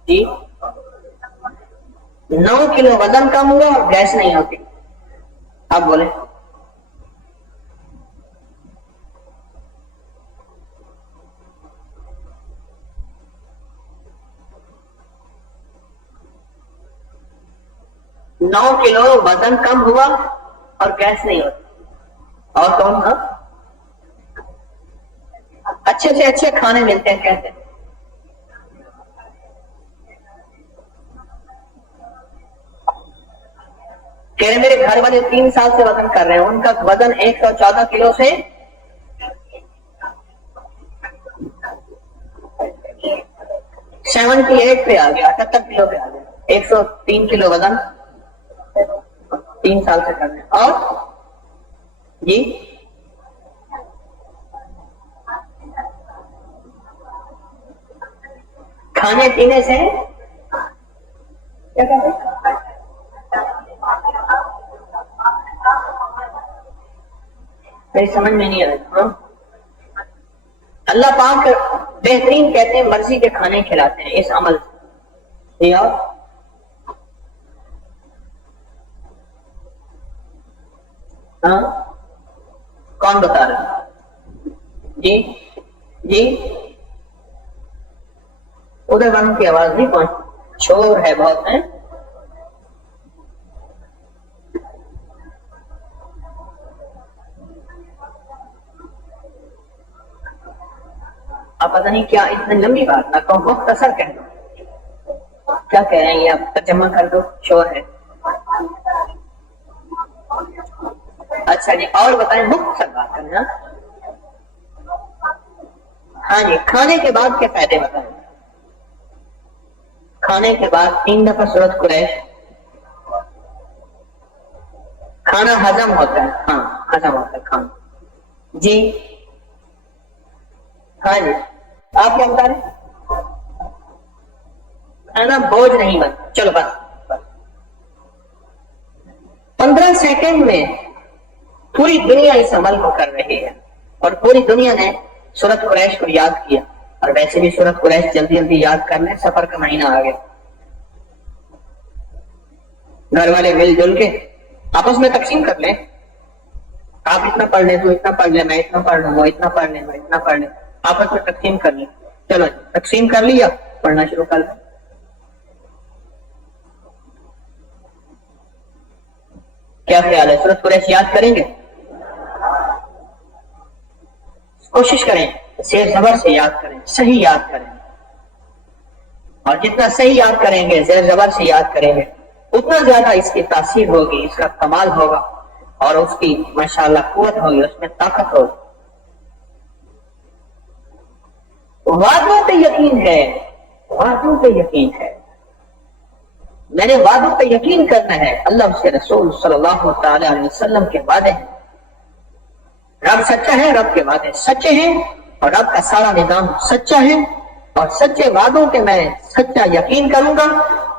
جی 9 کلو وزن کم ہوا اور گیس نہیں ہوتی، آپ بولے 9 کلو وزن کم ہوا اور گیس نہیں ہوتی، اور کون تھا؟ اچھے سے اچھے کھانے ملتے ہیں، کہتے ہیں کہ میرے گھر والے 3 سال سے وزن کر رہے ہیں، ان کا وزن 114 کلو سے 78 پہ آ گیا, 78 کلو پہ آ گیا, 103 کلو وزن 3 سال سے کرنے. اور جی کھانے پینے سے کیا کہتے ہیں؟ میری سمجھ میں نہیں آ رہا. اللہ پاک بہترین کہتے ہیں مرضی کے کھانے کھلاتے ہیں اس عمل سے. اور ہاں کون بتا رہا؟ جی جی ادھر والوں کی آواز نہیں پہنچ, شور ہے بہت ہے. آپ پتہ نہیں کیا اتنی لمبی بات نہ کہو, مختصر کہہ دو. کیا کہہ رہے ہیں یہ, آپ ترجمہ کر دو, شور ہے. اچھا جی, اور بتائیں, مختصر بات کرنا. ہاں جی, کھانے کے بعد کے فائدے بتائیں. کھانے کے بعد 3 دفعہ سورۃ قریش, کھانا ہضم ہوتا ہے. ہاں ہضم ہوتا ہے کھانا. جی ہاں جی, آپ کیا بتا رہے ہیں؟ کھانا بوجھ نہیں بنتا. چلو بس 15 سیکنڈ میں پوری دنیا اس عمل کو کر رہی ہے, اور پوری دنیا نے سورۃ قریش کو یاد کیا. اور ویسے بھی سورۃ قریش جلدی جلدی یاد کر لیں, سفر کا مہینہ آ گیا. گھر والے مل جل کے آپس میں تقسیم کر لیں. آپ اتنا پڑھ لیں, تو اتنا پڑھ لیں, میں اتنا پڑھ لوں, وہ اتنا پڑھ لیں, میں اتنا پڑھ لیں, آپس میں تقسیم کر لیں. چلو تقسیم کر لیا, پڑھنا شروع کر لیں. کیا خیال ہے, سورۃ قریش یاد کریں گے؟ کوشش کریں زیر زبر سے یاد کریں, صحیح یاد کریں. اور جتنا صحیح یاد کریں گے, زیر زبر سے یاد کریں گے, اتنا زیادہ اس کی تاثیر ہوگی, اس کا کمال ہوگا, اور اس کی ماشاءاللہ قوت ہوگی, اس میں طاقت ہوگی. وعدوں پہ یقین ہے, وعدوں پہ یقین ہے. میں نے وعدوں پہ یقین کرنا ہے. اللہ کے رسول صلی اللہ تعالی علیہ وسلم کے وعدے ہیں. رب سچا ہے, رب کے وعدے سچے ہیں, اور رب کا سارا نظام سچا ہے. اور سچے وعدوں کے میں سچا یقین کروں گا,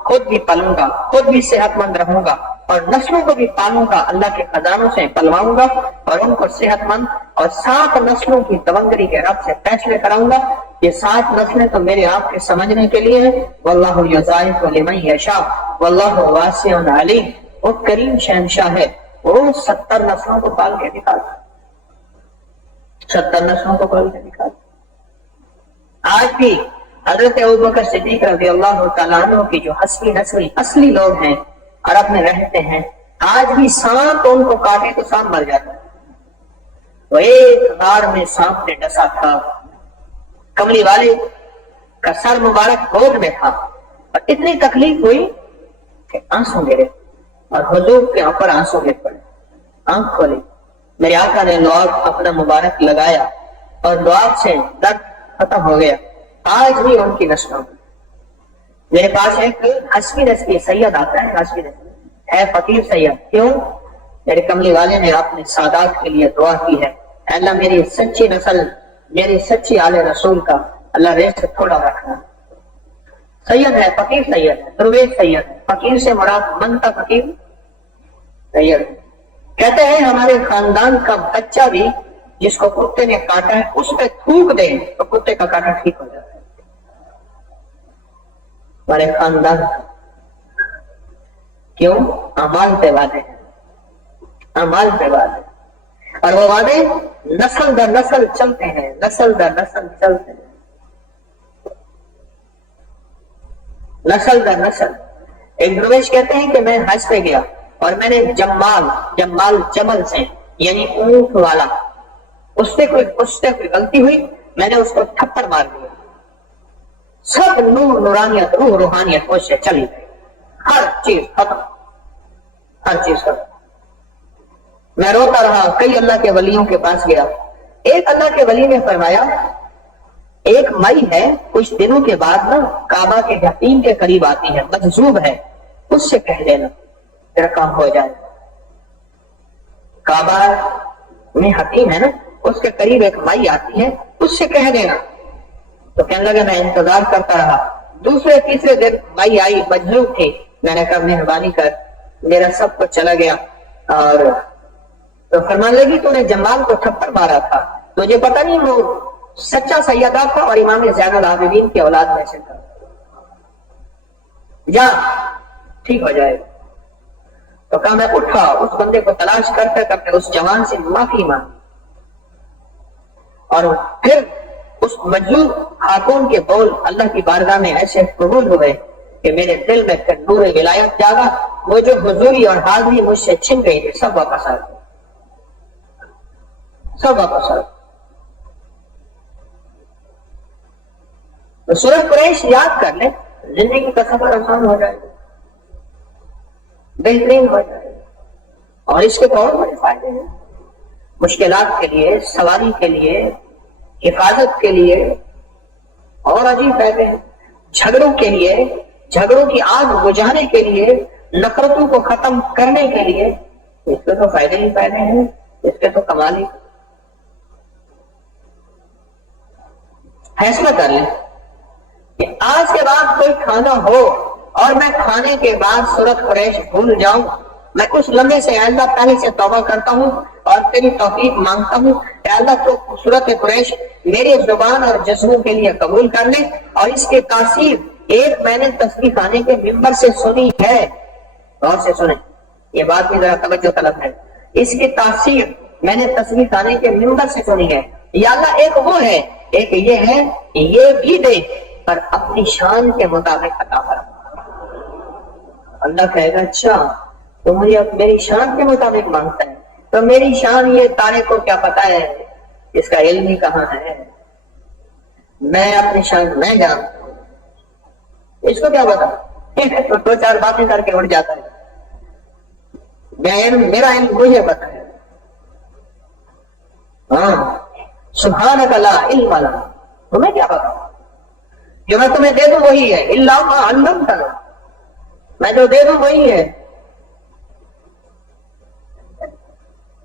خود بھی پلوں گا, خود بھی صحت مند رہوں گا, اور نسلوں کو بھی پالوں گا, اللہ کے خزانوں سے پلواؤں گا, اور ان کو صحت مند, اور 7 نسلوں کی تونگری کے رب سے فیصلے کراؤں گا. یہ 7 نسلیں تو میرے آپ کے سمجھنے کے لیے ہیں. واللہ یضاعف لمن یشاء واللہ واسع علیم. وہ کریم شہنشاہ ہے, وہ 70 نسلوں کو پال کے دکھاتا, 70 نسلوں کو پال کے دکھاتا. آج بھی حضرت ابوبکر صدیق رضی اللہ تعالیٰ عنہ کی جو حسبی نسلی اصلی لوگ ہیں, عرب میں رہتے ہیں, آج بھی سانپ ان کو کاٹے تو سانپ مر جاتا ہے. وہ ایک غار میں سانپ نے ڈسا تھا, کملی والے کا سر مبارک گود میں تھا, اور اتنی تکلیف ہوئی کہ آنسو گرے, اور حضور کے اوپر آنسو گر پڑے. آنکھ کھولی, میرے آقا نے لعاب اپنا مبارک لگایا, اور لعاب سے درد ختم ہو گیا. آج بھی ان کی نسلوں میں میرے پاس ایک حسبی نسلی سید آتا ہے, حسبی نسلی ہے, فقیر سید. کیوں؟ میرے کملی والے نے اپنے سادات کے لیے دعا کی ہے, اللہ میری سچی نسل, میری سچی آل رسول کا اللہ ریس سے تھوڑا رکھنا. سید ہے, فقیر سید ہے, درویش سید ہے. فقیر سے مراد منتا فقیر سید. کہتے ہیں ہمارے خاندان کا بچہ بھی جس کو کتے نے کاٹا ہے, اس پہ تھوک دے تو کتے کا کاٹا ٹھیک ہو جاتا ہے. ہمارے خاندان کا کیوں؟ اعمال پہ وعدے ہیں, اعمال پہ وعدے, اور وہ وعدے نسل در نسل چلتے ہیں, نسل در نسل چلتے ہیں, نسل در نسل. ایک درویش کہتے ہیں کہ میں حج پہ گیا, اور میں نے جمال جمل سے یعنی اونٹ والا, اس سے کوئی غلطی ہوئی, میں نے اس کو تھپڑ مار دیا, سب نور نورانیت روح روحانیت اس سے چلی گئی, ہر چیز ختم, ہر چیز ختم. میں روتا رہا, کئی اللہ کے ولیوں کے پاس گیا. ایک اللہ کے ولی نے فرمایا ایک مئی ہے کچھ دنوں کے بعد نا کعبہ کے حتیم کے قریب آتی ہے، مجذوب ہے، اس سے کہہ دینا تیرا کام ہو جائے. کعبہ میں حتیم ہے نا، اس کے قریب ایک مئی آتی ہے، اس سے کہہ دینا. تو کہنے لگا میں انتظار کرتا رہا. دوسرے تیسرے دن مئی آئی، مجذوب تھی. میں نے کہا مہربانی کر، میرا سب کچھ چلا گیا. اور تو فرمانے لگی تو نے جمال کو تھپڑ مارا تھا، تجھے پتہ نہیں وہ سچا سیدہ تھا اور امام زین العابدین کی اولاد میں سے تھا. جا ٹھیک ہو جائے. تو کہا میں اٹھا، اس بندے کو تلاش کرتے کرتے اس جوان سے معافی مانگی، اور پھر اس مجذوب خاتون کے بول اللہ کی بارگاہ میں ایسے قبول ہوئے کہ میرے دل میں پھر نور ولایت جاگا. وہ جو حضوری اور حاضری مجھ سے چھن گئی تھی سب واپس آ گئی، سب واپس آ گئی. تو سورہ قریش یاد کر لیں، زندگی کا سفر آسان ہو جائے گا، بہترین ہو جائے گا. اور اس کے بہت بڑے فائدے ہیں، مشکلات کے لیے، سواری کے لیے، حفاظت کے لیے، اور عجیب فائدے ہیں. جھگڑوں کے لیے، جھگڑوں کی آگ بجھانے کے لیے، نفرتوں کو ختم کرنے کے لیے، اس کے تو فائدے ہی فائدے ہیں، اس کے تو کمال ہی. فیصلہ کر لیں کہ آج کے بعد کوئی کھانا ہو اور میں کھانے کے بعد سورۃ قریش بھول جاؤں، میں اس لمحے سے اے اللہ پہلے سے توبہ کرتا ہوں اور تیری توفیق مانگتا ہوں. اے اللہ تو سورۃ قریش میری زبان اور جسموں کے لیے قبول کر لے. اور اس کی تاثیر ایک میں نے تصویر خانے کے ممبر سے سنی ہے، غور سے سنیں، یہ بات بھی ذرا توجہ طلب ہے. اس کی تاثیر میں نے تصویر خانے کے ممبر سے سنی ہے. یا اللہ ایک وہ ہے، ایک یہ ہے، یہ بھی دے پر اپنی شان کے مطابق عطا فرما. اللہ کہے گا اچھا تو مجھے میری شان کے مطابق مانگتا ہے، تو میری شان یہ تارے کو کیا پتا ہے، اس کا علم ہی کہاں ہے. میں اپنی شان میں جانتا ہوں، اس کو کیا پتا. تو دو چار باتیں کر کے اٹھ جاتا ہے. میرا علم مجھے پتا ہے. ہاں سبحانک لا علم لنا، تمہیں کیا پتا، جو میں تمہیں دے دوں وہی ہے. الا ما علمتنا، میں جو دے دوں وہی ہے.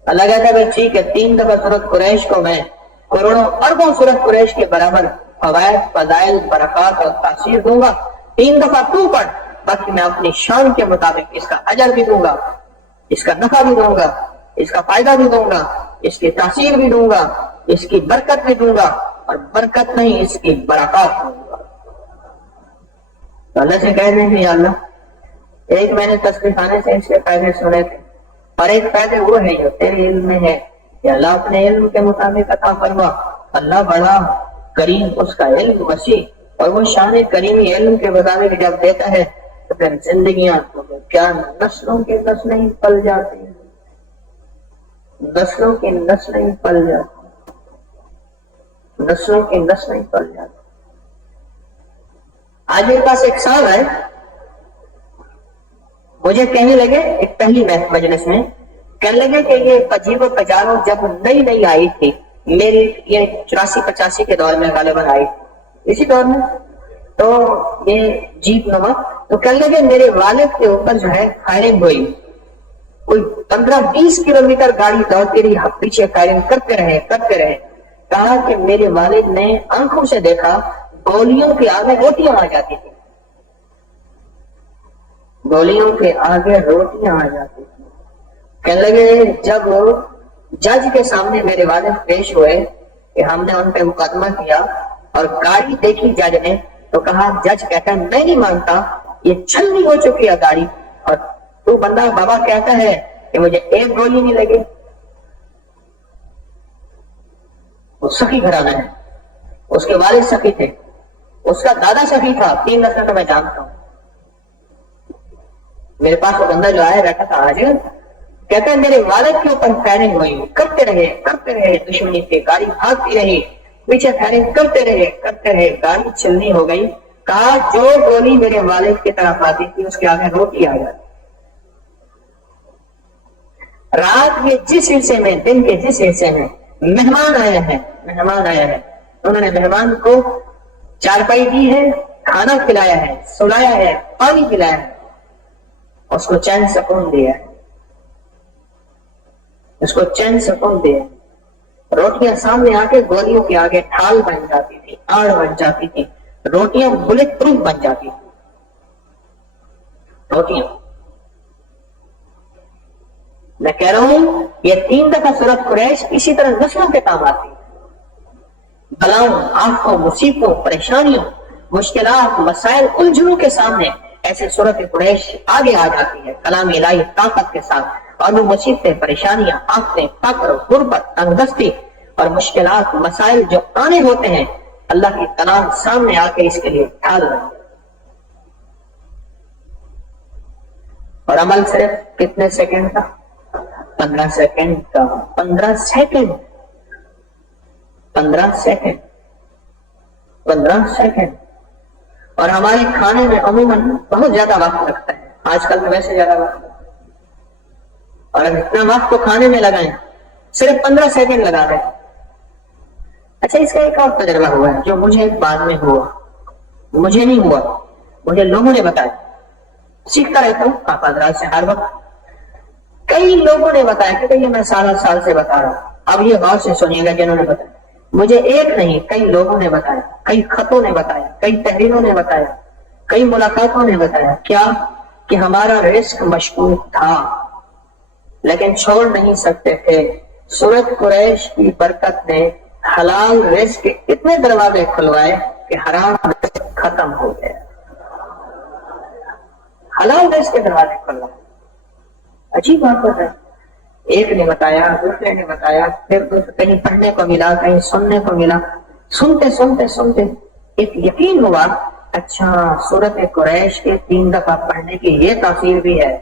اللہ کہتا ہے ٹھیک ہے، 3 دفعہ سورۃ قریش کو میں کروڑوں اربوں سورۃ قریش کے برابر فوائد، فضائل، برکات اور تاثیر دوں گا. 3 دفعہ تو پڑھ، باقی میں اپنی شان کے مطابق اس کا اجر بھی دوں گا، اس کا نفع بھی دوں گا، اس کا فائدہ بھی دوں گا، اس کی تاثیر بھی دوں گا، اس کی برکت بھی دوں گا، اور برکت نہیں اس کی برکات دوں گا. تو اللہ سے کہہ دیں کہ یا اللہ ایک میں نے تصویر خانے سے اس کے فائدے سنے تھے، اور ایک فائدے وہ ہے جو تیرے علم میں ہے. یا اللہ اپنے علم کے مطابق عطا فرما. اللہ بڑا کریم، اس کا علم وسیع، اور وہ شان کریمی علم کے مطابق جب دیتا ہے تو پھر زندگیاں کیا نسلوں کی نسلیں پل جاتی ہیں، نسلوں کی نسلیں پل جاتی ہیں، نسلوں کی نسلیں پل جاتی ہیں. آج میرے پاس ایک سال ہے، مجھے کہنے لگے ایک پہلی مجلس میں کہنے لگے کہ یہ پجیب و پجارو جب نئی نئی آئی تھی، میری یہ 84-85 کے دور میں غالباً آئی تھی، اسی دور میں، تو یہ جیپ نما، تو کہنے لگے میرے والد کے اوپر جو ہے فائرنگ ہوئی، کوئی 15-20 کلومیٹر گاڑی دوڑتی رہی، پیچھے فائرنگ کرتے رہے. کہا کہ میرے والد نے آنکھوں سے دیکھا گولیوں کے آگے روٹیاں آ جاتی تھی، گولیوں کے آگے روٹیاں آ جاتی تھی. کہنے لگے جب جج کے سامنے میرے والد پیش ہوئے کہ ہم نے ان پہ مقدمہ کیا اور گاڑی دیکھی جج نے، تو کہا، جج کہتا ہے میں نہیں مانتا، یہ چھلنی ہو چکی ہے گاڑی، اور تو بندہ بابا کہتا ہے کہ مجھے ایک گولی نہیں لگی. وہ سخی گھرانہ ہے، اس کے والد سخی تھے، اس کا دادا سخی تھا، 3 نسل تو میں جانتا ہوں. میرے پاس وہ بندہ جو آیا بیٹھا تھا آج، کہتا ہے میرے والد کے اوپر فائرنگ ہوئی، کرتے رہے دشمنی سے، گاڑی بھاگتی رہی، پیچھے فائرنگ کرتے رہے، گاڑی چلنی ہو گئی. کہا جو گولی میرے والد کی طرف آتی تھی اس کے آگے روٹی آ جاتی. رات کے جس حصے میں، دن کے جس حصے میں مہمان آیا ہے، انہوں نے مہمان کو چارپائی دی ہے، کھانا کھلایا ہے، سلایا ہے، پانی پلایا ہے، اس کو چین سکون دیا ہے، اس کو چین سکون دیا۔ روٹیاں سامنے آ کے گولیوں کے آگے ڈھال بن جاتی تھی، آڑ بن جاتی تھی، روٹیاں بلٹ پروف بن جاتی تھی۔ روٹیاں میں کہہ رہا ہوں یہ 3 دفعہ سورۃ قریش اسی طرح نسلوں کے کام آتی ہے۔ بلاؤں، آنکھوں، مصیبتوں، پریشانیوں، مشکلات، مسائل، الجھنوں کے سامنے ایسے سورۃ قریش آگے آ جاتی ہے کلام الہی طاقت کے ساتھ، اور وہ مصیبتیں، پریشانیاں، آفتیں، فقر، غربت، تنگدستی اور مشکلات، مسائل جو آنے ہوتے ہیں، اللہ کی کلام سامنے آ کے اس کے لیے ڈھال رہے ہیں۔ اور عمل صرف کتنے سیکنڈ کا؟ 15 سیکنڈ کا۔ 15 سیکنڈ، 15 سیکنڈ، 15 سیکنڈ۔ اور ہمارے کھانے میں عموماً بہت زیادہ وقت لگتا ہے، آج کل میں ویسے زیادہ وقت، اور اب اتنا وقت تو کھانے میں لگائیں، صرف 15 سیکنڈ لگا دیں۔ اچھا، اس کا ایک اور تجربہ ہوا ہے جو مجھے بعد میں ہوا، مجھے نہیں ہوا، مجھے لوگوں نے بتایا۔ سیکھتا رہتا ہوں آپ حضرات سے ہر وقت۔ کئی لوگوں نے بتایا کہ یہ میں سال سے بتا رہا ہوں، اب یہ غور سے سنیے گا جنہوں نے بتایا، مجھے ایک نہیں کئی لوگوں نے بتایا، کئی خطوں نے بتایا، کئی تحریروں نے بتایا، کئی ملاقاتوں نے بتایا۔ کیا؟ کہ ہمارا رزق مشکوک تھا لیکن چھوڑ نہیں سکتے تھے۔ سورۃ قریش کی برکت نے حلال رزق کے اتنے دروازے کھلوائے کہ حرام رزق ختم ہو گیا۔ حلال رزق کے دروازے کھلوائے، عجیب بات ہے۔ ایک نے بتایا، دوسرے نے بتایا، پھر کہیں پڑھنے کو ملا، کہیں سننے کو ملا، سنتے سنتے سنتے ایک یقین ہوا، اچھا سورۃ قریش کے 3 دفعہ پڑھنے کی یہ تاثیر بھی ہے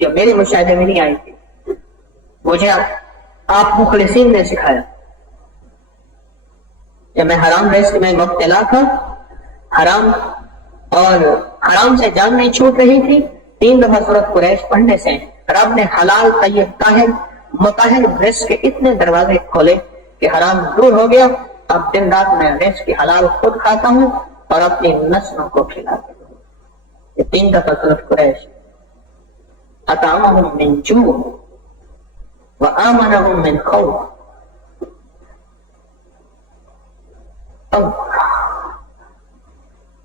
جو میرے مشاہدے میں نہیں آئی تھی، مجھے آپ مخلصین نے سکھایا۔ جب میں حرام رزق میں مبتلا تھا، حرام اور حرام سے جان نہیں چھوٹ رہی تھی، 3 دفعہ سورۃ قریش پڑھنے سے رب نے حلال، طیب، طاہر، مطہر رزق کے اتنے دروازے کھولے کہ حرام دور ہو گیا۔ اب دن رات میں رزق کی حلال خود کھاتا ہوں اور اپنی نسلوں کو کھلاتا ہوں۔ یہ 3 دفعہ سورۃ قریش۔ اطعمہم من جوع وآمنہم من خوف۔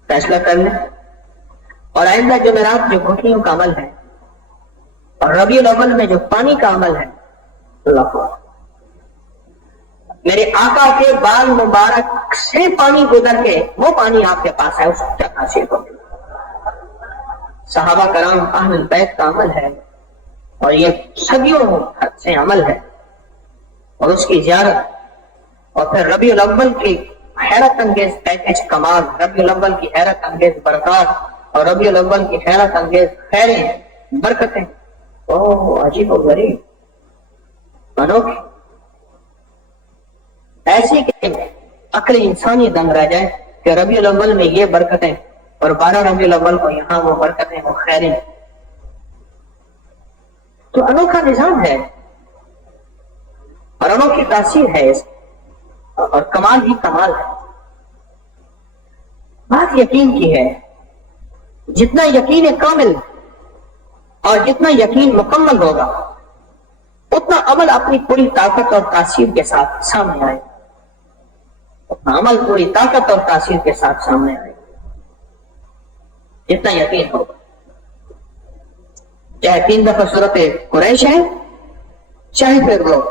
فیصلہ کر لیں، اور آئندہ جمعرات جو گھٹنیوں کا عمل ہے اور ربیع الاول میں جو پانی کا عمل ہے، اللہ میرے آقا کے بال مبارک سے پانی گزر کے وہ پانی آپ کے پاس ہے، اس کو حاصل ہو۔ صحابہ کرام اہل بیت کا عمل ہے اور یہ صدیوں سے عمل ہے، اور اس کی زیارت، اور پھر ربیع الاول کی حیرت انگیز پیکج کمال، ربیع الاول کی حیرت انگیز برکات، اور ربیع الاول کی حیرت انگیز خیریں، برکتیں، اوہ عجیب و غریب، انوکھی، ایسی کہ عقل انسانی دنگ رہ جائے کہ ربیع الاول میں یہ برکتیں اور 12 ربیع الاول کو یہاں وہ برکتیں، وہ خیریں۔ تو انوکھا نظام ہے اور انوکھی تاثیر ہے اس، اور کمال ہی کمال ہے۔ بات یقین کی ہے، جتنا یقین کامل اور جتنا یقین مکمل ہوگا اتنا عمل اپنی پوری طاقت اور تاثیر کے ساتھ سامنے آئے، اتنا عمل پوری طاقت اور تاثیر کے ساتھ سامنے آئے جتنا یقین ہوگا۔ چاہے 3 دفعہ سورۃ قریش ہے، چاہے پھر وہ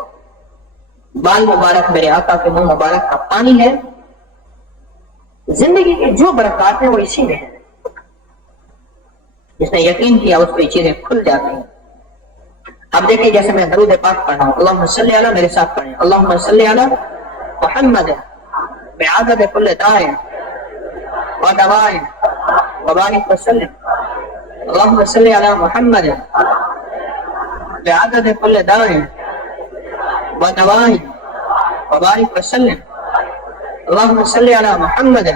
بال مبارک میرے آقا کے منہ مبارک کا پانی ہے، زندگی کی جو برکات ہیں وہ اسی میں ہے۔ جس نے یقین کیا اس کو یہ چیزیں کھل جاتی ہیں۔ اب دیکھیں جیسے میں درود پاک پڑھ رہا ہوں، اللہم صلی علی، میرے ساتھ پڑھیں، اللہم صلی علی محمد بعدد کل داء ودواء وبارک وسلم، اللہم صلی علی محمد بعدد کل داء ودواء وبارک وسلم، اللہم صلی علی محمد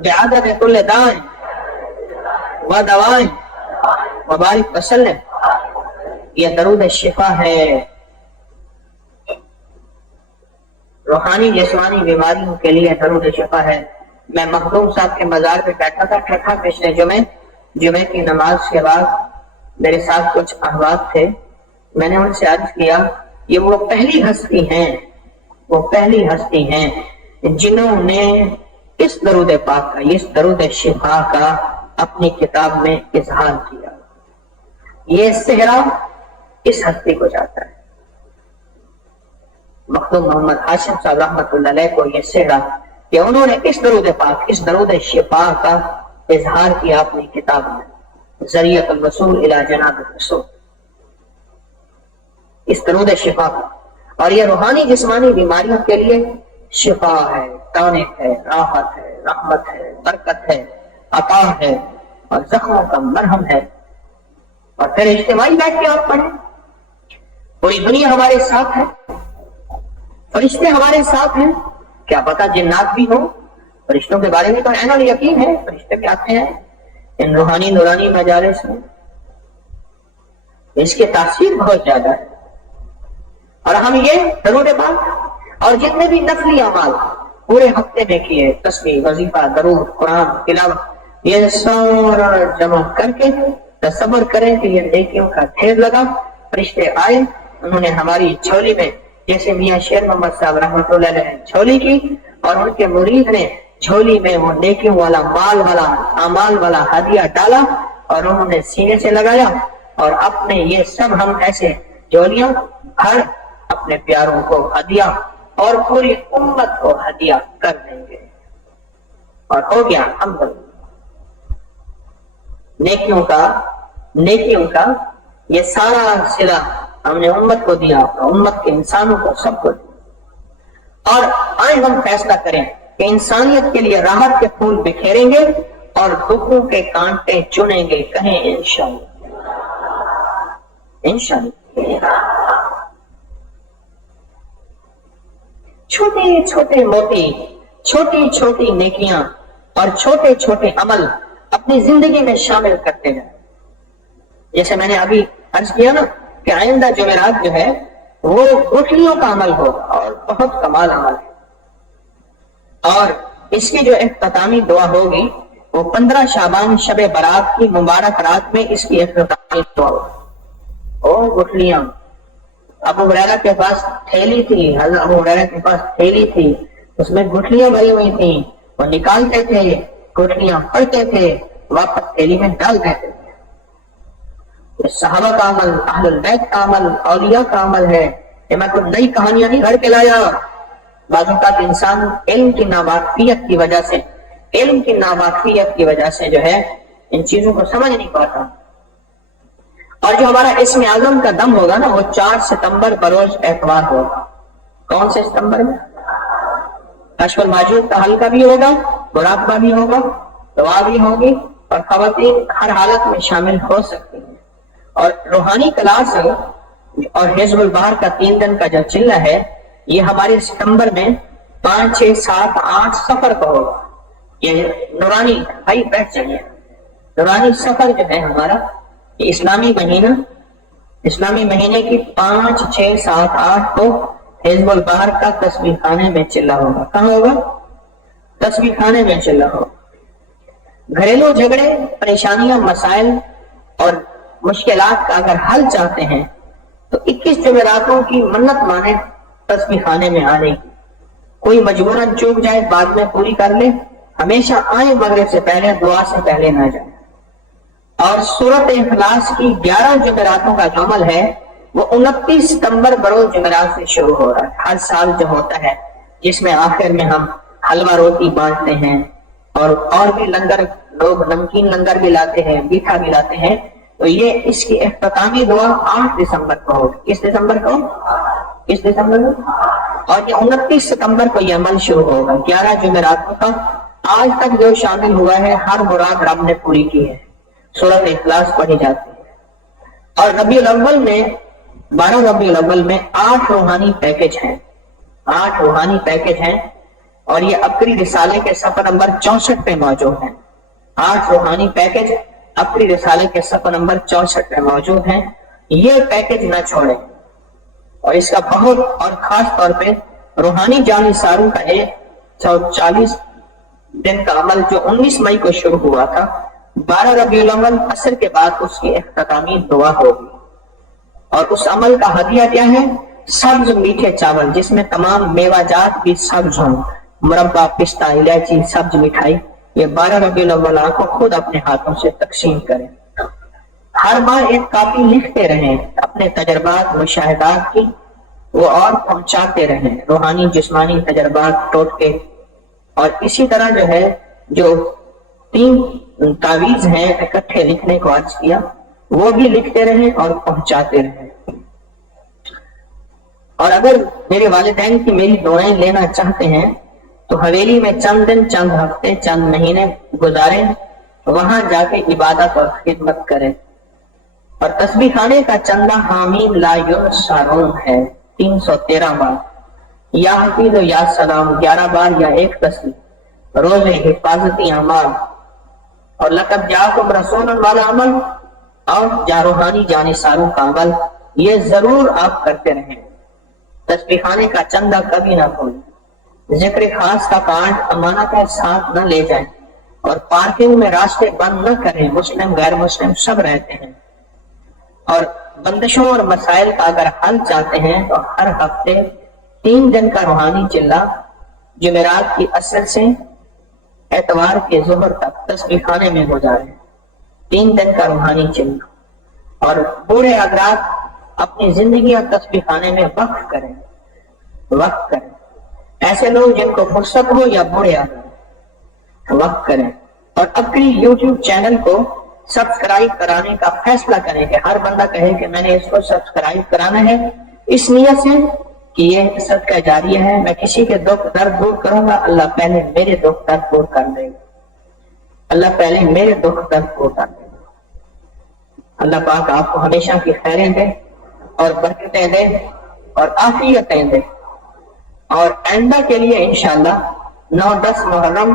بعدد کل داء ودواء وبارک وسلم۔ یہ درود شفا ہے، روحانی جسمانی بیماریوں کے لیے درود شفا ہے۔ میں مخدوم صاحب کے مزار پہ بیٹھا تھا پچھلے جمعے کی نماز کے بعد میرے ساتھ کچھ احباب تھے، میں نے ان سے عرض کیا یہ وہ پہلی ہستی ہیں جنہوں نے اس درود پاک کا، اس درود شفا کا اپنی کتاب میں اظہار کیا۔ یہ صحرا اس ہستی کو جاتا ہے، مخدوم محمد ہاشم صاحب رحمۃ اللہ علیہ کو یہ صحرا کہ انہوں نے اس درود پاک، اس درود شفا کا اظہار کیا اپنی کتاب میں، ذریعۃ الرسول الی جناب الرسول، اس درود شفا کا۔ اور یہ روحانی جسمانی بیماریوں کے لیے شفا ہے، ٹانک ہے، راحت ہے، رحمت ہے، برکت ہے، عطا ہے، اور زخموں کا مرہم ہے۔ اور پھر اجتماعی بیٹھ کے آپ پڑھیں، پوری دنیا ہمارے ساتھ ہے، فرشتے ہمارے ساتھ ہیں، کیا پتا جنات بھی ہوں، فرشتوں کے بارے میں تو عین الیقین ہے، فرشتے بھی آتے ہیں ان روحانی نورانی مجالس میں، اس کی تاثیر بہت زیادہ ہے۔ اور ہم یہ درود پاک اور جتنے بھی نفلی اعمال پورے ہفتے میں کیے، تسبیح، وظیفہ، درود، قرآن تلاوت، یہ سارا جمع کر کے تصور کریں کہ یہ نیکیوں کا ڈھیر لگا، فرشتے آئے، انہوں نے ہماری جھولی میں جیسے میاں شیر محمد صاحب رحمۃ اللہ علیہ جھولی کی، اور ان کے مرید نے جھولی میں وہ نیکیوں والا، مال والا، اعمال والا ہدیہ ڈالا، اور انہوں نے سینے سے لگایا، اور اپنے یہ سب ہم ایسے جھولیاں بھر اپنے پیاروں کو ہدیہ اور پوری امت کو ہدیہ کر دیں گے، اور ہو گیا الحمدللہ۔ نیکیوں کا یہ سارا صلہ ہم نے امت کو دیا، امت کے انسانوں کو، سب کو دیا۔ اور آئے ہم فیصلہ کریں کہ انسانیت کے لیے راحت کے پھول بکھیریں گے اور دکھوں کے کانٹے چنیں گے، کہیں انشاءاللہ، انشاءاللہ۔ چھوٹے چھوٹے موتی، چھوٹی چھوٹی نیکیاں اور چھوٹے چھوٹے عمل اپنی زندگی میں شامل کرتے ہیں۔ جیسے میں نے ابھی عرض کیا نا کہ آئندہ جمعرات جو ہے وہ گٹھلیوں کا عمل ہوگا اور بہت کمال عمل ہے، اور اس کی جو اختتامی دعا ہوگی وہ 15 شعبان شب برات کی مبارک رات میں اس کی اختتامی دعا ہوگی۔ اور گٹھلیاں، ابو ہریرہ کے پاس تھیلی تھی، حضرت ابو ہریرہ کے پاس تھیلی تھی، اس میں گٹھلیاں بھری ہوئی تھیں، وہ نکالتے تھے، گٹھلیاں پڑتے تھے، واپس تھیلی میں ڈال دیتے تھے۔ صحابہ کا عمل، اہل البیت کا عمل، اولیاء کا عمل ہے، یہ میں کوئی نئی کہانیاں نہیں گھڑ کے لایا۔ بعض اوقات انسان علم کی ناواقفیت کی وجہ سے جو ہے ان چیزوں کو سمجھ نہیں پاتا۔ اور جو ہمارا اسم اعظم کا دم ہوگا نا وہ 4 ستمبر بروز اتوار ہوگا۔ کون سے ستمبر میں؟ کشف الماجوب کا حلقہ بھی ہوگا، مراقبہ بھی ہوگا، دعا بھی ہوگی، اور خواتین ہر حالت میں شامل ہو سکتی ہیں۔ اور روحانی کلاس اور حزب البہر کا 3 دن کا جو چلہ ہے یہ ہمارے ستمبر میں 5، 6، 7، 8 سفر کو ہوگا۔ یہ نورانی بھائی بیٹھ جائیے، نورانی سفر جو ہے ہمارا یہ اسلامی مہینے کی 5، 6، 7، 8 کو حزب البہر کا تسبیح خانے میں چلہ ہوگا۔ کہاں ہوگا؟ تسبیح خانے میں چلہ ہوگا۔ گھریلو جھگڑے، پریشانیاں، مسائل اور مشکلات کا اگر حل چاہتے ہیں تو 21 جمعراتوں کی منت مانے تسبیح خانے میں آنے کی۔ کوئی مجبوراً چوک جائے بعد میں پوری کر لے، ہمیشہ آئے مغرب سے پہلے، دعا سے پہلے نہ جائے۔ اور سورۃ اخلاص کی 11 جمعراتوں کا جو عمل ہے وہ 29 ستمبر بروز جمعرات سے شروع ہو رہا ہے، ہر سال جو ہوتا ہے، جس میں آخر میں ہم حلوہ روٹی بانٹتے ہیں، اور بھی لنگر، لوگ نمکین لنگر بھی لاتے ہیں، میٹھا بھی لاتے ہیں۔ تو یہ اس کی اختتامی دعا 8 دسمبر کو ہوگی۔ کس دسمبر کو؟ اور یہ 29 ستمبر کو یہ عمل شروع ہوگا، 11 جمعراتوں کا۔ آج تک جو شامل ہوا ہے ہر مراد رب نے پوری کی ہے، سورۃ اخلاص پڑھی جاتی ہے۔ اور ربیع الاول میں 12 ربیع الاول میں 8 روحانی پیکج ہیں، 8 روحانی پیکج ہیں، اور یہ عبقری رسالے کے صفحہ نمبر 64 پہ موجود ہیں۔ 8 روحانی پیکج عبقری رسالے کے صفحہ نمبر 64 پہ موجود ہیں۔ یہ پیکج نہ چھوڑیں، اور اس کا بہت اور خاص طور پہ روحانی جانثاروں کا 140 دن کا عمل جو 19 مئی کو شروع ہوا تھا، 12 ربیع الاول عصر کے بعد اس کی اختتامی دعا ہوگی۔ اور اس عمل کا ہدیہ کیا ہے؟ سبز میٹھے چاول جس میں تمام میوہ جات بھی سبز ہوں، مربع، پستہ، الائچی، سبز مٹھائی، یہ 12 ربیع الاول آپ کو خود اپنے ہاتھوں سے تقسیم کریں۔ ہر بار ایک کاپی لکھتے رہیں اپنے تجربات، مشاہدات کی، وہ اور پہنچاتے رہیں، روحانی جسمانی تجربات، ٹوٹکے، اور اسی طرح جو ہے جو 3 تعویذ ہیں اکٹھے لکھنے کو عرض کیا، وہ بھی لکھتے رہیں اور پہنچاتے رہیں۔ اور اگر میرے والدین کی میری دعائیں لینا چاہتے ہیں تو حویلی میں چند دن، چند ہفتے، چند مہینے گزاریں، وہاں جا کے عبادت اور خدمت کریں۔ اور تسبیح خانے کا چندہ حامیم لا یحصرون ہے 313 بار، یا حفیظ و یا سلام 11 بار یا 1 تسبیح، روز حفاظتی اعمال، اور لقد جاءکم رسول والا عمل، اور روحانی جانثاروں کا عمل، یہ ضرور آپ کرتے رہیں۔ تسبیح خانے کا چندہ کبھی نہ بھولیں، ذکر خاص کا کارڈ امانت کے ساتھ نہ لے جائیں، اور پارکنگ میں راستے بند نہ کریں، مسلم غیر مسلم سب رہتے ہیں۔ اور بندشوں اور مسائل کا اگر حل چاہتے ہیں تو ہر ہفتے 3 دن کا روحانی چلہ، جمعرات کی عصر سے اتوار کے ظہر تک تسبیح خانے میں گزاریں، 3 دن کا روحانی چلہ۔ اور بوڑھے حضرات اپنی زندگیاں تسبیح خانے میں وقف کریں، ایسے لوگ جن کو فرصت ہو یا بوڑھے حضرات وقف کریں۔ اور اپنی یوٹیوب چینل کو سبسکرائب کرانے کا فیصلہ کریں کہ ہر بندہ کہے کہ میں نے اس کو سبسکرائب کرانا ہے، اس نیت سے کہ یہ صدقہ جاریہ ہے، میں کسی کے دکھ درد دور کروں گا، اللہ پہلے میرے دکھ درد دور کر دے گا، اللہ پہلے میرے دکھ درد دور کر دے گا۔ اللہ پاک آپ کو ہمیشہ کی خیریں دے اور برکتیں دے اور عافیتیں دے۔ اور آئندہ کے لیے انشاءاللہ 9-10 محرم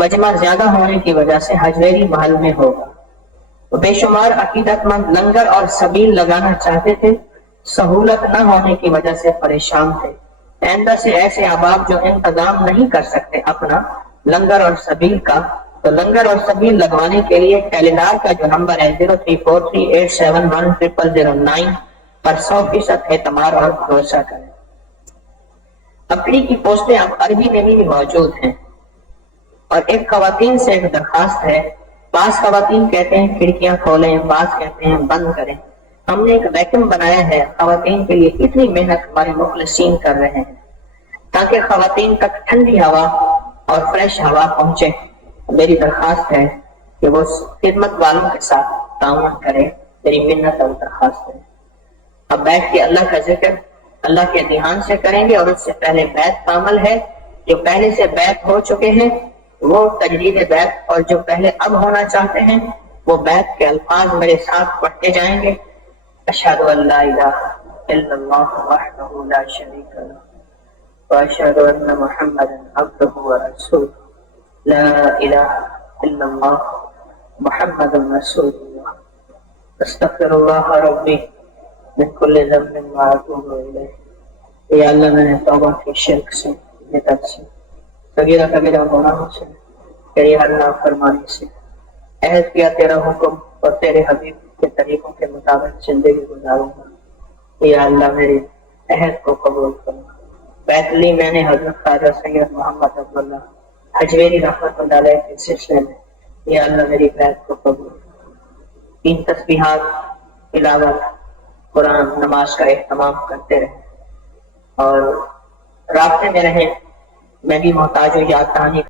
مجمع زیادہ ہونے کی وجہ سے حجویری محل میں ہوگا۔ بے شمار عقیدت مند لنگر اور سبیل لگانا چاہتے تھے، سہولت نہ ہونے کی وجہ سے پریشان تھے۔ آئندہ سے ایسے احباب جو انتظام نہیں کر سکتے اپنا لنگر اور سبیل کا، تو لنگر اور سبیل لگوانے کے لیے ٹیلیدار کا جو نمبر ہے 0343871009 پر 100% اعتماد اور بھروسہ کریں۔ اپنی کی پوسٹیں اب عربی میں بھی موجود ہیں۔ اور ایک خواتین سے ایک درخواست ہے، بعض خواتین کہتے ہیں کھڑکیاں کھولیں، بعض کہتے ہیں بند کریں۔ ہم نے ایک ویکیوم بنایا ہے خواتین کے لیے، اتنی محنت ہمارے مخلصین کر رہے ہیں تاکہ خواتین تک ٹھنڈی ہوا اور فریش ہوا پہنچے۔ میری درخواست ہے کہ وہ خدمت والوں کے ساتھ تعاون کرے، میری منت اور درخواست ہے۔ اب بیٹھ کے اللہ کا ذکر اللہ کے دھیان سے کریں گے، اور اس سے پہلے بیعت کا عمل ہے، جو پہلے سے بیعت ہو چکے ہیں وہ تجدید بیعت، اور جو پہلے اب ہونا چاہتے ہیں وہ بیعت کے الفاظ میرے ساتھ پڑھتے جائیں گے۔ اشہد ان لا الہ الا اللہ وحدہ لا شریک لہ واشہد ان محمدا عبدہ ورسولہ لا الہ الا اللہ محمد رسول اللہ استغفر اللہ ربی من کل ذنب واتوب الیہ۔ یا اللہ میں نے توبہ کی شرک سے، بدعت سے، صغیرہ کبیرہ گناہوں سے، تیری ہر نافرمانی سے عہد کیا تیرا حکم اور تیرے حبیب کے طریقوں کے مطابق زندگی گزاروں گا۔ یا اللہ میرے عہد کو قبول کرو۔ بیعت لی میں نے حضرت خواجہ سید محمد عبداللہ حجویری رحمۃ اللہ علیہ کے سلسلے میں، یا اللہ میری بیعت کو قبول کرو۔ 3 تسبیحات، تلاوت قرآن، نماز کا اہتمام کرتے رہیں اور رابطے میں رہیں۔ میں بھی محتاج ہوں یاد دہانی